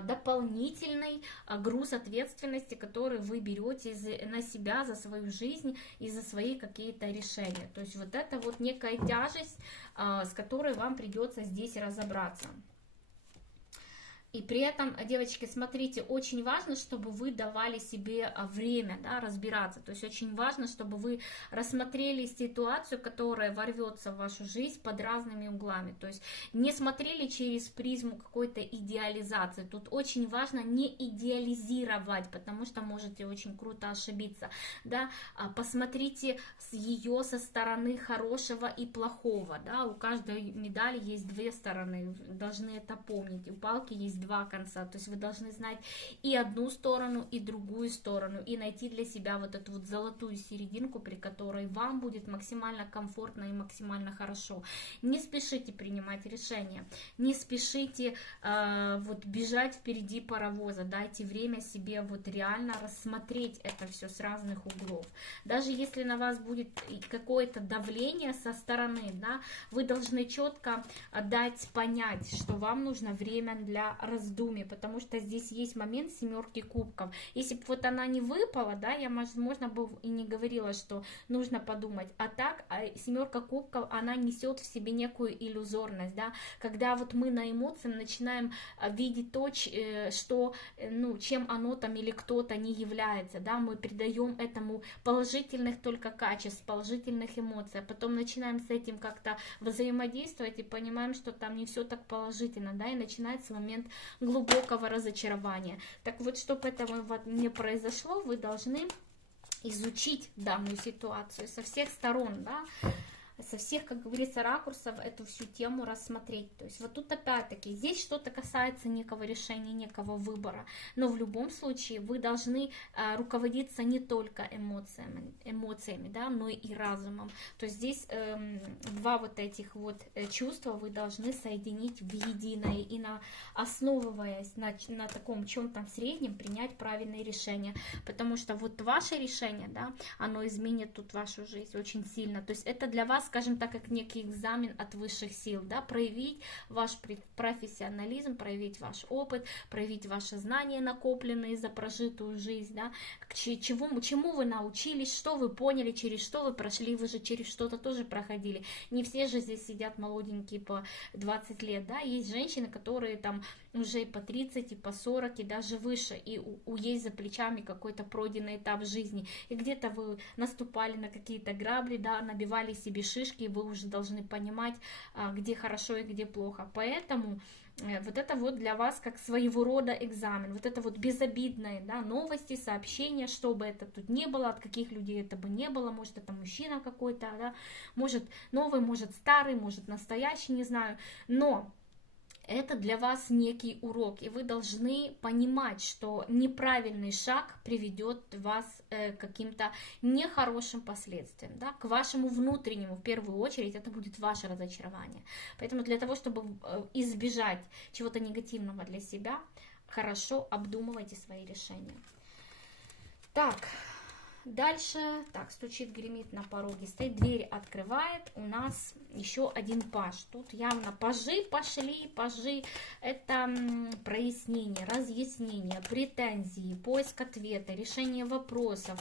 дополнительный груз ответственности, который вы берете на себя за свою жизнь и за свои какие-то решения, то есть вот это вот некая тяжесть, с которой вам придется здесь разобраться. И при этом, девочки, смотрите, очень важно, чтобы вы давали себе время, да, разбираться. То есть очень важно, чтобы вы рассмотрели ситуацию, которая ворвется в вашу жизнь под разными углами. То есть не смотрели через призму какой-то идеализации. Тут очень важно не идеализировать, потому что можете очень круто ошибиться. Да? Посмотрите ее со стороны хорошего и плохого. Да? У каждой медали есть две стороны, вы должны это помнить. У палки есть два конца, то есть вы должны знать и одну сторону, и другую сторону, и найти для себя вот эту вот золотую серединку, при которой вам будет максимально комфортно и максимально хорошо. Не спешите принимать решения, не спешите вот бежать впереди паровоза, дайте время себе вот реально рассмотреть это все с разных углов. Даже если на вас будет какое-то давление со стороны, да, вы должны четко дать понять, что вам нужно время для раздумий, потому что здесь есть момент семерки кубков. Если бы вот она не выпала, да, я, возможно, бы и не говорила, что нужно подумать. А так, семерка кубков, она несет в себе некую иллюзорность, да, когда вот мы на эмоциях начинаем видеть то, что, ну, чем оно там или кто-то не является, да, мы придаем этому положительных только качеств, положительных эмоций, а потом начинаем с этим как-то взаимодействовать и понимаем, что там не все так положительно, да, и начинается момент глубокого разочарования. Так вот, чтобы этого не произошло, вы должны изучить данную ситуацию со всех сторон, да, со всех, как говорится, ракурсов эту всю тему рассмотреть. То есть вот тут опять-таки здесь что-то касается некого решения, некого выбора, но в любом случае вы должны руководиться не только эмоциями, да, но и разумом. То есть здесь два вот этих вот чувства вы должны соединить в единое и основываясь на таком чем-то среднем принять правильные решения, потому что вот ваше решение, да, оно изменит тут вашу жизнь очень сильно. То есть это для вас, скажем так, как некий экзамен от высших сил, да, проявить ваш профессионализм, проявить ваш опыт, проявить ваши знания, накопленные за прожитую жизнь, да, чему вы научились, что вы поняли, через что вы прошли, вы же через что-то тоже проходили. Не все же здесь сидят молоденькие по 20 лет, да, есть женщины, которые там уже и по 30, и по 40, и даже выше, и есть за плечами какой-то пройденный этап жизни, и где-то вы наступали на какие-то грабли, да, набивали себе шишки, и вы уже должны понимать, где хорошо и где плохо. Поэтому вот это вот для вас как своего рода экзамен, вот это вот безобидные, да, новости, сообщения, что бы это тут не было, от каких людей это бы не было, может это мужчина какой-то, да, может новый, может старый, может настоящий, не знаю, но это для вас некий урок, и вы должны понимать, что неправильный шаг приведет вас к каким-то нехорошим последствиям, да, к вашему внутреннему, в первую очередь, это будет ваше разочарование. Поэтому для того, чтобы избежать чего-то негативного для себя, хорошо обдумывайте свои решения. Так, дальше, так, стучит, гремит на пороге, стоит, дверь открывает, у нас еще один паж. Тут явно пажи пошли, пажи это прояснение, разъяснение, претензии, поиск ответа, решение вопросов.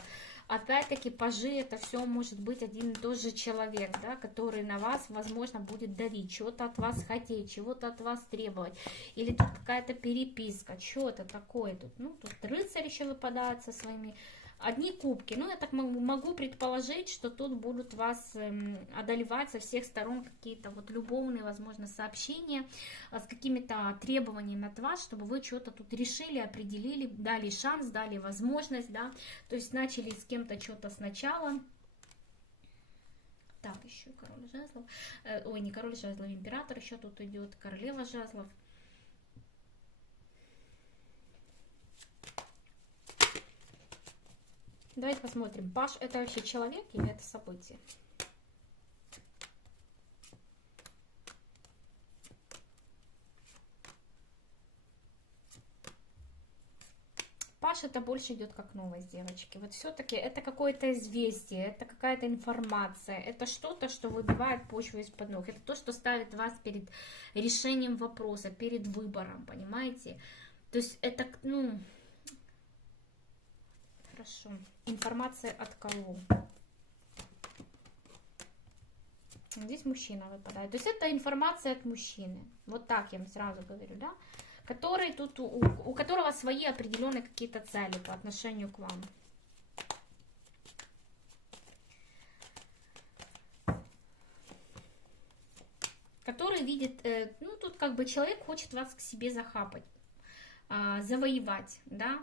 Опять-таки, пажи это все может быть один и тот же человек, да, который на вас, возможно, будет давить, чего-то от вас хотеть, чего-то от вас требовать. Или тут какая-то переписка, что-то такое тут. Ну, тут рыцарь еще выпадает со своими... Одни кубки. Ну, я так могу предположить, что тут будут вас одолевать со всех сторон какие-то вот любовные, возможно, сообщения с какими-то требованиями от вас, чтобы вы что-то тут решили, определили, дали шанс, дали возможность, да. То есть начали с кем-то что-то сначала. Так, еще король жезлов. Ой, не король жезлов, император еще тут идет, королева жезлов. Давайте посмотрим, паж это вообще человек или это событие? Паш это больше идет как новость, девочки. Вот все-таки это какое-то известие, это какая-то информация, это что-то, что выбивает почву из-под ног. Это то, что ставит вас перед решением вопроса, перед выбором, понимаете? То есть это, ну... Хорошо. Информация от кого? Здесь мужчина выпадает. То есть это информация от мужчины. Вот так я вам сразу говорю, да? Который тут, у которого свои определенные какие-то цели по отношению к вам. Который видит, ну тут как бы человек хочет вас к себе захапать, завоевать, да,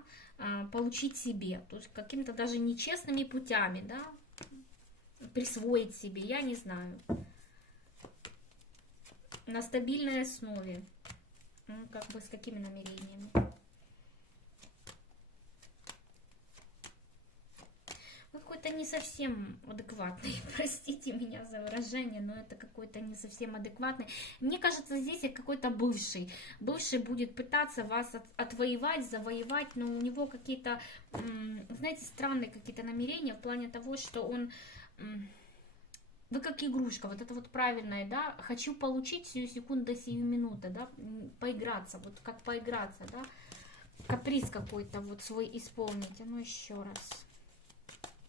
получить себе, то есть какими-то даже нечестными путями, да, присвоить себе, я не знаю, на стабильной основе, ну, как бы с какими намерениями. Вы какой-то не совсем адекватный, простите меня за выражение, но это какой-то не совсем адекватный. Мне кажется, здесь какой-то бывший. Бывший будет пытаться вас отвоевать, завоевать, но у него какие-то, знаете, странные какие-то намерения в плане того, что он... Вы как игрушка, вот это вот правильное, да, хочу получить сию секунду, сию минуту, да, поиграться, вот как поиграться, да, каприз какой-то вот свой исполнить, ну еще раз.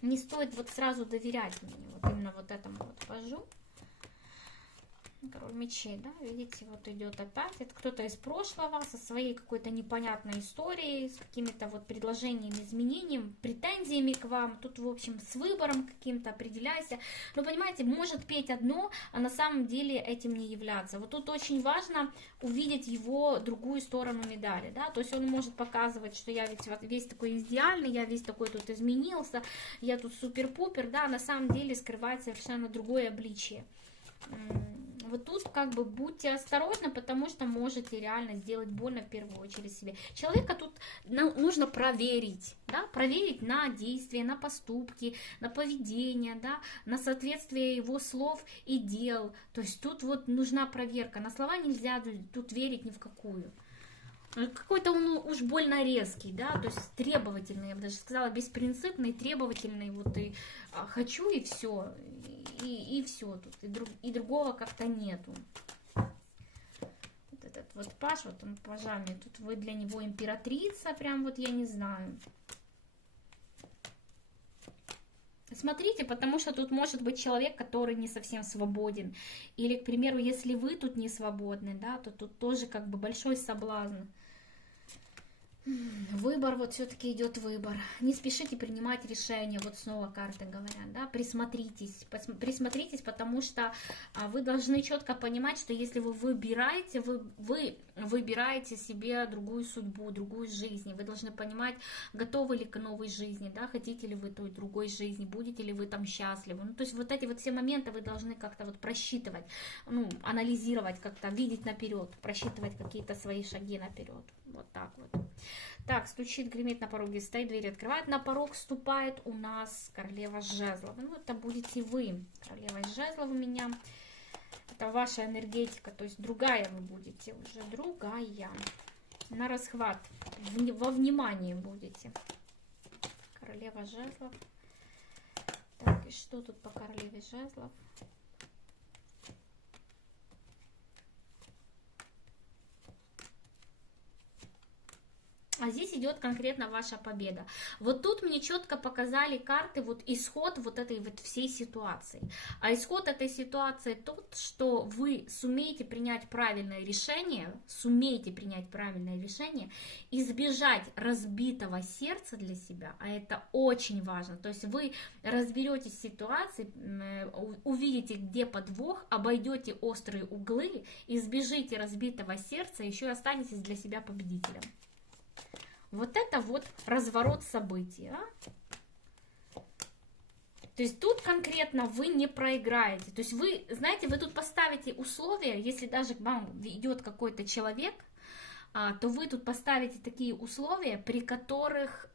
Не стоит вот сразу доверять мне, вот именно вот этому вот пажу. Король мечей, да, видите, вот идет опять. Это кто-то из прошлого со своей какой-то непонятной историей, с какими-то вот предложениями, изменениями, претензиями к вам. Тут, в общем, с выбором каким-то определяйся. Но, понимаете, может петь одно, а на самом деле этим не являться. Вот тут очень важно увидеть его другую сторону медали, да. То есть он может показывать, что я ведь весь такой идеальный, я весь такой тут изменился, я тут супер-пупер, да, а на самом деле скрывает совершенно другое обличие. Вот тут как бы будьте осторожны, потому что можете реально сделать больно в первую очередь себе. Человека тут нужно проверить, да, проверить на действия, на поступки, на поведение, да, на соответствие его слов и дел. То есть тут вот нужна проверка. На слова нельзя тут верить ни в какую. Какой-то он уж больно резкий, да, то есть требовательный, я бы даже сказала, беспринципный, требовательный, вот и хочу и все, и все тут, и другого как-то нету. Вот этот вот паж, вот он пажами, тут вы для него императрица, прям вот я не знаю. Смотрите, потому что тут может быть человек, который не совсем свободен. Или, к примеру, если вы тут не свободны, да, то тут тоже как бы большой соблазн. Выбор, вот все-таки идет выбор. Не спешите принимать решения, вот снова карты говорят, да, присмотритесь, потому что вы должны четко понимать, что если вы выбираете, вы выбираете себе другую судьбу, другую жизнь, вы должны понимать, готовы ли к новой жизни, да, хотите ли вы той другой жизни, будете ли вы там счастливы, ну, то есть вот эти вот все моменты вы должны как-то вот просчитывать, ну, анализировать как-то, видеть наперед, просчитывать какие-то свои шаги наперед, вот так вот. Так, стучит, гремит на пороге, стоит, дверь открывает, на порог ступает у нас королева жезлов. Ну, это будете вы, королева жезлов у меня. Это ваша энергетика, то есть другая вы будете уже, другая. На расхват, во внимании будете. Королева жезлов. Так, и что тут по королеве жезлов? А здесь идет конкретно ваша победа. Вот тут мне четко показали карты, вот исход вот этой вот всей ситуации. А исход этой ситуации тот, что вы сумеете принять правильное решение, избежать разбитого сердца для себя, а это очень важно. То есть вы разберетесь в ситуации, увидите, где подвох, обойдете острые углы, избежите разбитого сердца, еще и останетесь для себя победителем. Вот это вот разворот событий. То есть тут конкретно вы не проиграете. То есть вы, знаете, вы тут поставите условия, если даже к вам идет какой-то человек, то вы тут поставите такие условия, при которых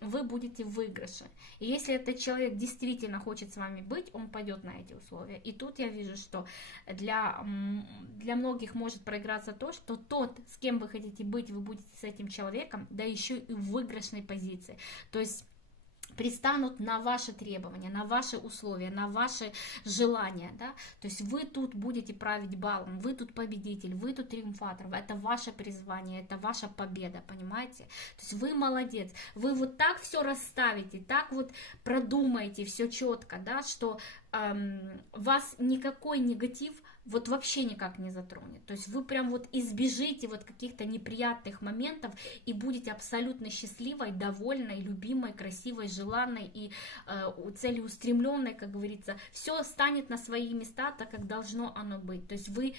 вы будете в выигрыше. И если этот человек действительно хочет с вами быть, он пойдет на эти условия. И тут я вижу, что для многих может проиграться то, что тот, с кем вы хотите быть, вы будете с этим человеком, да еще и в выигрышной позиции. То есть пристанут на ваши требования, на ваши условия, на ваши желания, да, то есть вы тут будете править балом, вы тут победитель, вы тут триумфатор, это ваше призвание, это ваша победа, понимаете, то есть вы молодец, вы вот так все расставите, так вот продумаете все четко, да, что вас никакой негатив вот вообще никак не затронет. То есть вы прям вот избежите вот каких-то неприятных моментов и будете абсолютно счастливой, довольной, любимой, красивой, желанной и целеустремленной, как говорится. Все станет на свои места, так как должно оно быть. То есть вы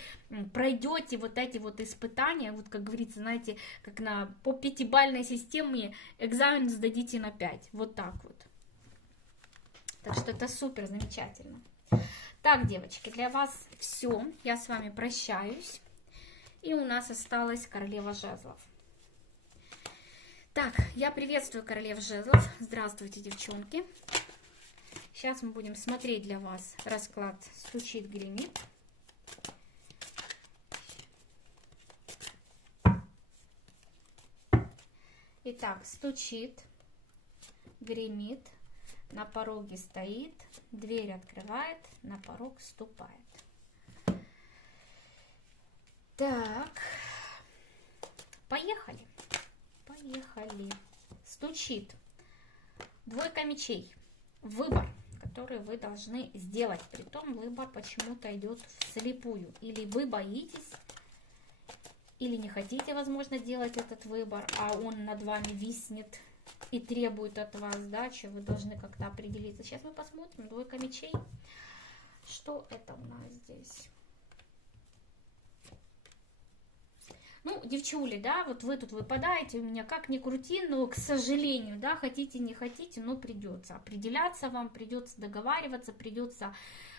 пройдете вот эти вот испытания, вот как говорится, знаете, как по пятибалльной системе экзамен сдадите на 5. Вот так вот. Так что это супер замечательно. Так, девочки, для вас все. Я с вами прощаюсь. И у нас осталась королева жезлов. Так, я приветствую королев жезлов. Здравствуйте, девчонки. Сейчас мы будем смотреть для вас расклад «Стучит, гремит». Итак, стучит, гремит. На пороге стоит, дверь открывает, на порог ступает. Так, поехали. Поехали. Стучит. Двойка мечей. Выбор, который вы должны сделать. Притом выбор почему-то идет вслепую. Или вы боитесь, или не хотите, возможно, делать этот выбор, а он над вами виснет и требует от вас сдачи, вы должны как-то определиться. Сейчас мы посмотрим. Двойка мечей. Что это у нас здесь? Ну, девчули, да, вот вы тут выпадаете, у меня как ни крути, но, к сожалению, да, хотите, не хотите, но придется определяться вам, придется договариваться, придется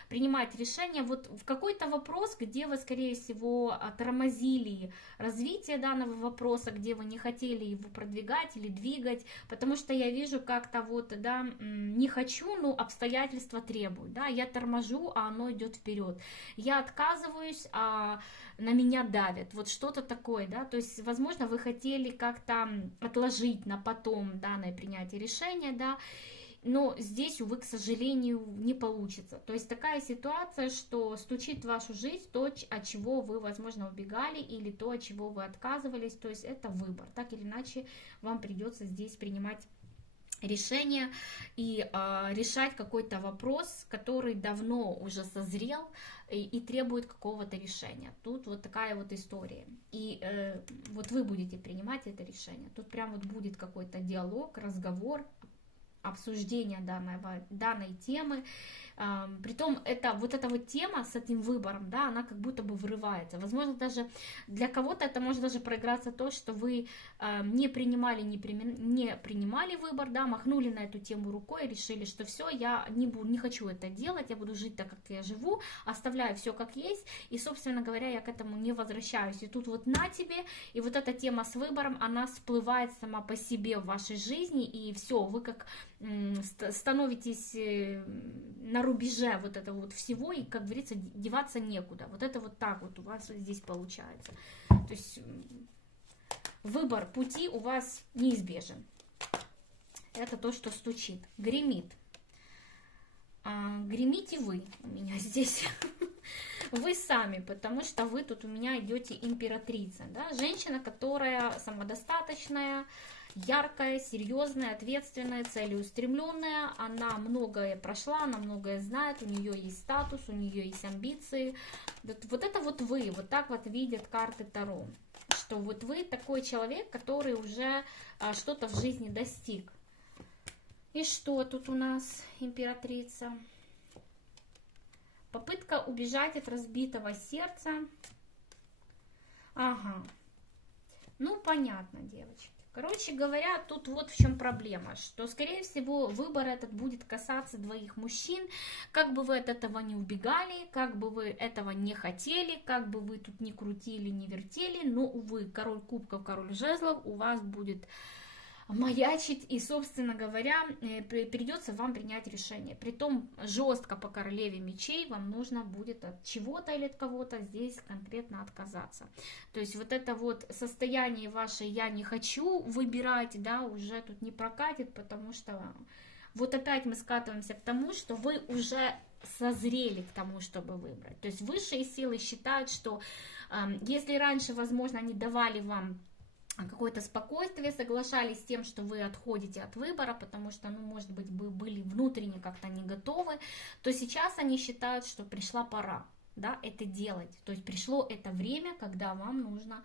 принимать решение. Вот в какой-то вопрос, где вы, скорее всего, тормозили развитие данного вопроса, где вы не хотели его продвигать или двигать, потому что я вижу как-то вот, да, не хочу, но обстоятельства требуют, да, я торможу, а оно идет вперед, я отказываюсь, а на меня давят, вот что-то такое, да, то есть, возможно, вы хотели как-то отложить на потом данное принятие решения, да, но здесь, увы, к сожалению, не получится. То есть такая ситуация, что стучит в вашу жизнь то, от чего вы, возможно, убегали, или то, от чего вы отказывались, то есть это выбор. Так или иначе, вам придется здесь принимать решение и решать какой-то вопрос, который давно уже созрел и требует какого-то решения. Тут вот такая вот история. И вот вы будете принимать это решение. Тут прям вот будет какой-то диалог, разговор, обсуждение данной темы. Притом вот эта вот тема с этим выбором, да, она как будто бы вырывается. Возможно, даже для кого-то это может даже проиграться то, что вы не принимали выбор, да, махнули на эту тему рукой и решили, что все, я не хочу это делать, я буду жить так, как я живу, оставляю все как есть, и, собственно говоря, я к этому не возвращаюсь. И тут вот на тебе, и вот эта тема с выбором, она всплывает сама по себе в вашей жизни, и все, вы как становитесь на рубеже вот этого вот всего, и, как говорится, деваться некуда. Вот это вот так вот у вас здесь получается. То есть выбор пути у вас неизбежен. Это то, что стучит. Гремит. Гремите вы у меня здесь. Вы сами, потому что вы тут у меня идете императрица. Да? Женщина, которая самодостаточная, яркая, серьезная, ответственная, целеустремленная, она многое прошла, она многое знает, у нее есть статус, у нее есть амбиции. Вот это вот вы, вот так вот видят карты Таро, что вот вы такой человек, который уже что-то в жизни достиг. И что тут у нас, императрица? Попытка убежать от разбитого сердца. Ага, ну понятно, девочки. Короче говоря, тут вот в чем проблема, что, скорее всего, выбор этот будет касаться двоих мужчин, как бы вы от этого не убегали, как бы вы этого не хотели, как бы вы тут ни крутили, ни вертели, но, увы, король кубков, король жезлов у вас будет маячить, и, собственно говоря, придется вам принять решение. Притом жестко по королеве мечей вам нужно будет от чего-то или от кого-то здесь конкретно отказаться. То есть вот это вот состояние ваше «я не хочу» выбирать, да, уже тут не прокатит, потому что вот опять мы скатываемся к тому, что вы уже созрели к тому, чтобы выбрать. То есть высшие силы считают, что если раньше, возможно, они давали вам какое-то спокойствие, соглашались с тем, что вы отходите от выбора, потому что, ну, может быть, вы были внутренне как-то не готовы, то сейчас они считают, что пришла пора, да, это делать. То есть пришло это время, когда вам нужно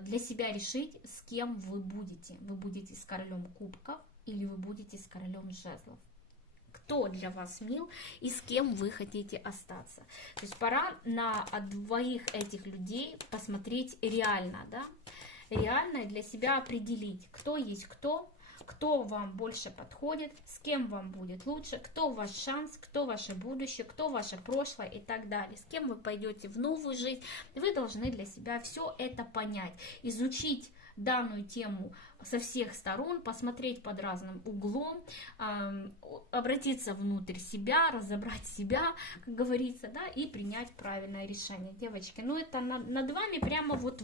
для себя решить, с кем вы будете. Вы будете с королем кубков или вы будете с королем жезлов. Кто для вас мил и с кем вы хотите остаться. То есть пора на двоих этих людей посмотреть реально, да, реально для себя определить, кто есть кто вам больше подходит, с кем вам будет лучше, кто ваш шанс, кто ваше будущее, кто ваше прошлое и так далее, с кем вы пойдете в новую жизнь. Вы должны для себя все это понять, изучить данную тему со всех сторон, посмотреть под разным углом, обратиться внутрь себя, разобрать себя, как говорится, да, и принять правильное решение. Девочки, ну это над вами прямо вот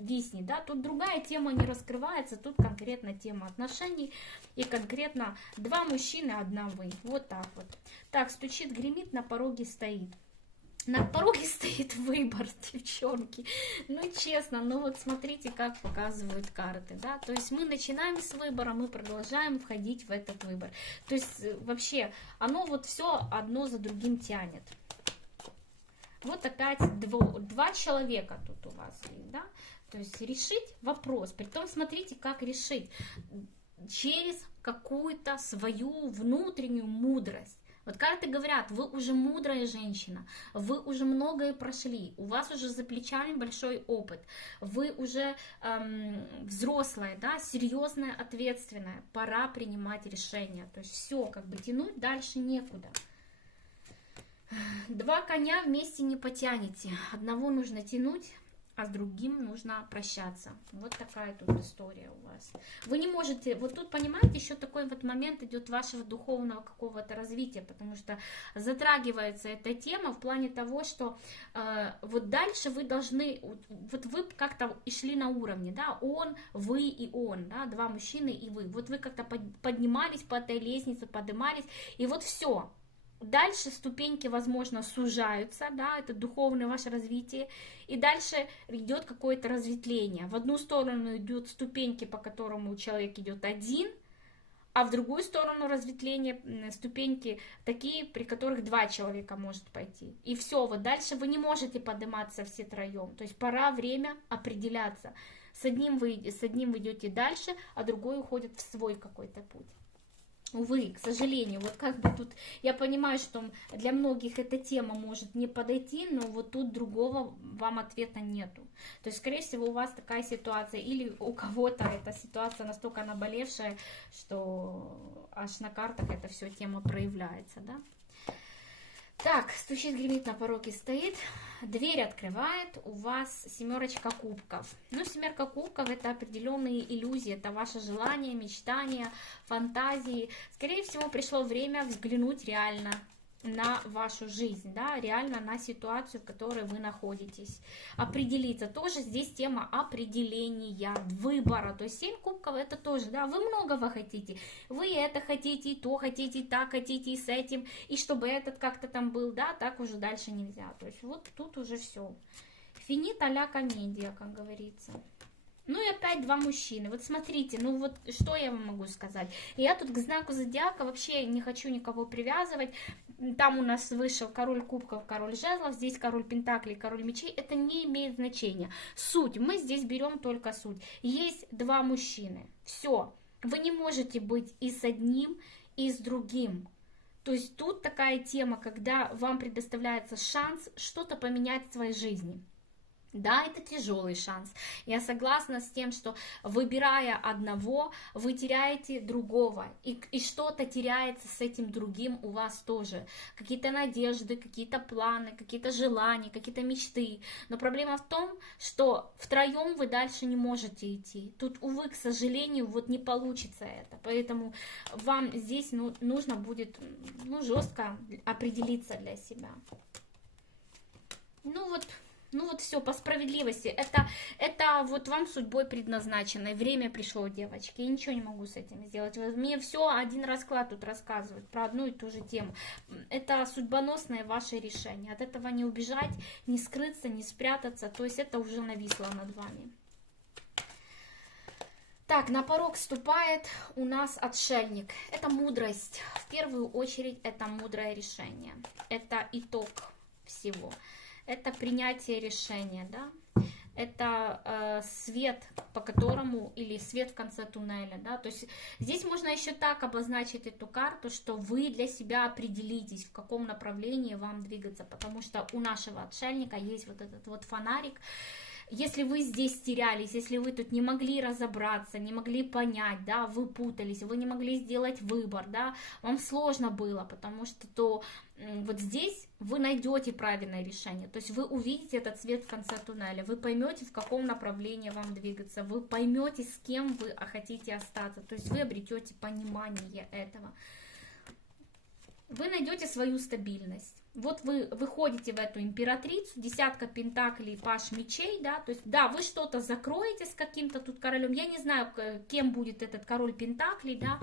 виснет, да, тут другая тема не раскрывается, тут конкретно тема отношений, и конкретно два мужчины, одна вы, вот так вот. Так, стучит, гремит, на пороге стоит. На пороге стоит выбор, девчонки. Ну, честно, ну вот смотрите, как показывают карты, да. То есть мы начинаем с выбора, мы продолжаем входить в этот выбор. То есть вообще оно вот все одно за другим тянет. Вот опять два человека тут у вас есть, да. То есть решить вопрос. Притом смотрите, как решить. Через какую-то свою внутреннюю мудрость. Вот карты говорят, вы уже мудрая женщина, вы уже многое прошли, у вас уже за плечами большой опыт, вы уже взрослая, да, серьезная, ответственная, пора принимать решения. То есть все, как бы тянуть дальше некуда. Два коня вместе не потянете, одного нужно тянуть, а с другим нужно прощаться. Вот такая тут история у вас. Вы не можете, вот тут, понимаете, еще такой вот момент идет вашего духовного какого-то развития, потому что затрагивается эта тема в плане того, что вот дальше вы должны, вот вы как-то и шли на уровне, да, он, вы и он, да, два мужчины и вы. Вот вы как-то поднимались по этой лестнице, поднимались, и вот все. Дальше ступеньки, возможно, сужаются, да, это духовное ваше развитие, и дальше идет какое-то разветвление. В одну сторону идут ступеньки, по которому человек идет один, а в другую сторону разветвления ступеньки такие, при которых 2 человека может пойти. И все, вот дальше вы не можете подниматься все троем. То есть пора, время определяться. С одним вы идете дальше, а другой уходит в свой какой-то путь. Увы, к сожалению, вот как бы тут, я понимаю, что для многих эта тема может не подойти, но вот тут другого вам ответа нету. То есть, скорее всего, у вас такая ситуация, или у кого-то эта ситуация настолько наболевшая, что аж на картах эта все тема проявляется, да. Так, стучит, гремит, на пороге стоит, дверь открывает, у вас 7 кубков. Ну, 7 кубков — это определенные иллюзии, это ваше желание, мечтания, фантазии. Скорее всего, пришло время взглянуть реально на вашу жизнь, да, реально на ситуацию, в которой вы находитесь. Определиться. Тоже здесь тема определения, выбора. То есть 7 кубков — это тоже, да, вы многого хотите. Вы это хотите, и то хотите, и так хотите, и с этим, и чтобы этот как-то там был, да, так уже дальше нельзя. То есть вот тут уже все. Финита ля комедия, как говорится. Ну и опять 2 мужчины. Вот смотрите, ну вот что я вам могу сказать. Я тут к знаку зодиака вообще не хочу никого привязывать. Там у нас вышел король кубков, король жезлов, здесь король пентаклей, король мечей. Это не имеет значения. Суть, мы здесь берем только суть. Есть 2 мужчины. Все. Вы не можете быть и с одним, и с другим. То есть тут такая тема, когда вам предоставляется шанс что-то поменять в своей жизни. Да, это тяжелый шанс. Я согласна с тем, что выбирая одного, вы теряете другого. И что-то теряется с этим другим у вас тоже. Какие-то надежды, какие-то планы, какие-то желания, какие-то мечты. Но проблема в том, что втроем вы дальше не можете идти. Тут, увы, к сожалению, вот не получится это. Поэтому вам здесь нужно будет жестко определиться для себя. Ну вот все, по справедливости, это вот вам судьбой предназначено, и время пришло, девочки, я ничего не могу с этим сделать. Мне все один расклад тут рассказывают про одну и ту же тему. Это судьбоносное ваше решение, от этого не убежать, не скрыться, не спрятаться, то есть это уже нависло над вами. Так, на порог вступает у нас отшельник. Это мудрость, в первую очередь это мудрое решение, это итог всего. Это принятие решения, да, это свет, по которому, или свет в конце туннеля, да, то есть здесь можно еще так обозначить эту карту, что вы для себя определитесь, в каком направлении вам двигаться, потому что у нашего отшельника есть вот этот вот фонарик. Если вы здесь терялись, если вы тут не могли разобраться, не могли понять, да, вы путались, вы не могли сделать выбор, да, вам сложно было, потому что вот здесь вы найдете правильное решение, то есть вы увидите этот свет в конце туннеля, вы поймете, в каком направлении вам двигаться, вы поймете, с кем вы хотите остаться, то есть вы обретете понимание этого. Вы найдете свою стабильность. Вот вы выходите в эту императрицу, 10 пентаклей, паш мечей, да, то есть, да, вы что-то закроете с каким-то тут королем, я не знаю, кем будет этот король пентаклей, да,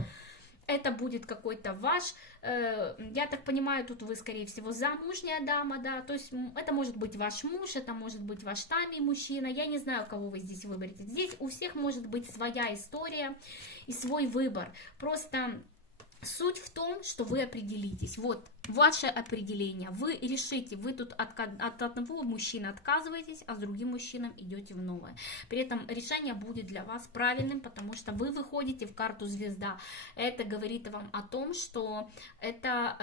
это будет какой-то ваш, я так понимаю, тут вы, скорее всего, замужняя дама, да, то есть это может быть ваш муж, это может быть ваш тамий мужчина, я не знаю, кого вы здесь выберете, здесь у всех может быть своя история и свой выбор, просто... Суть в том, что вы определитесь. Вот ваше определение. Вы решите, вы тут от одного мужчины отказываетесь, а с другим мужчином идете в новое. При этом решение будет для вас правильным, потому что вы выходите в карту звезда. Это говорит вам о том, что это,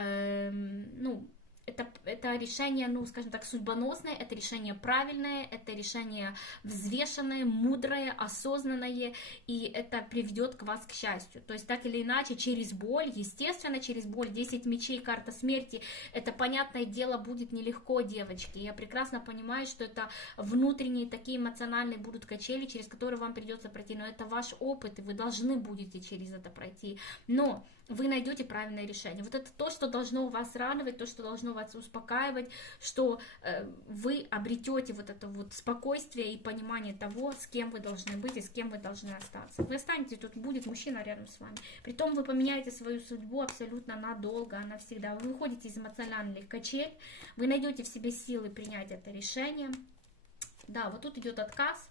это решение, скажем так, судьбоносное, это решение правильное, это решение взвешенное, мудрое, осознанное, и это приведет к вас к счастью. То есть, так или иначе, через боль, естественно, через боль, 10 мечей, карта смерти, это, понятное дело, будет нелегко, девочки. Я прекрасно понимаю, что это внутренние такие эмоциональные будут качели, через которые вам придется пройти, но это ваш опыт, и вы должны будете через это пройти. Но вы найдете правильное решение. Вот это то, что должно вас радовать, то, что должно вас успокаивать, что вы обретете вот это вот спокойствие и понимание того, с кем вы должны быть и с кем вы должны остаться. Вы останетесь, тут будет мужчина рядом с вами. Притом вы поменяете свою судьбу абсолютно надолго, навсегда. Вы выходите из эмоциональных качель, вы найдете в себе силы принять это решение. Да, вот тут идет отказ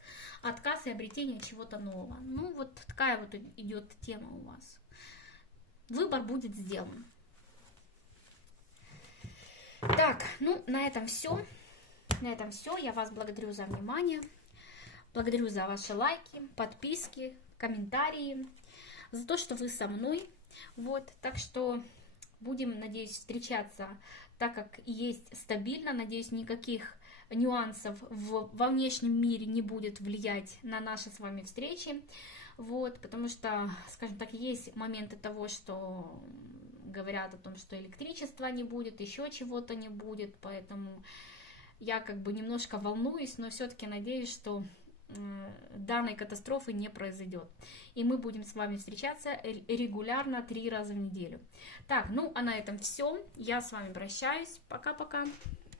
и обретение чего-то нового. Ну, вот такая вот идет тема у вас. выбор будет сделан. Так, ну, на этом все. На этом все. Я вас благодарю за внимание. Благодарю за ваши лайки, подписки, комментарии, за то, что вы со мной. Вот, так что будем, надеюсь, встречаться так, как и есть, стабильно. Надеюсь, никаких нюансов во внешнем мире не будет влиять на наши с вами встречи. Вот, потому что, скажем так, есть моменты того, что говорят о том, что электричества не будет, еще чего-то не будет, поэтому я как бы немножко волнуюсь, но все-таки надеюсь, что данной катастрофы не произойдет. И мы будем с вами встречаться регулярно 3 раза в неделю. Так, ну а на этом все. Я с вами прощаюсь. Пока-пока.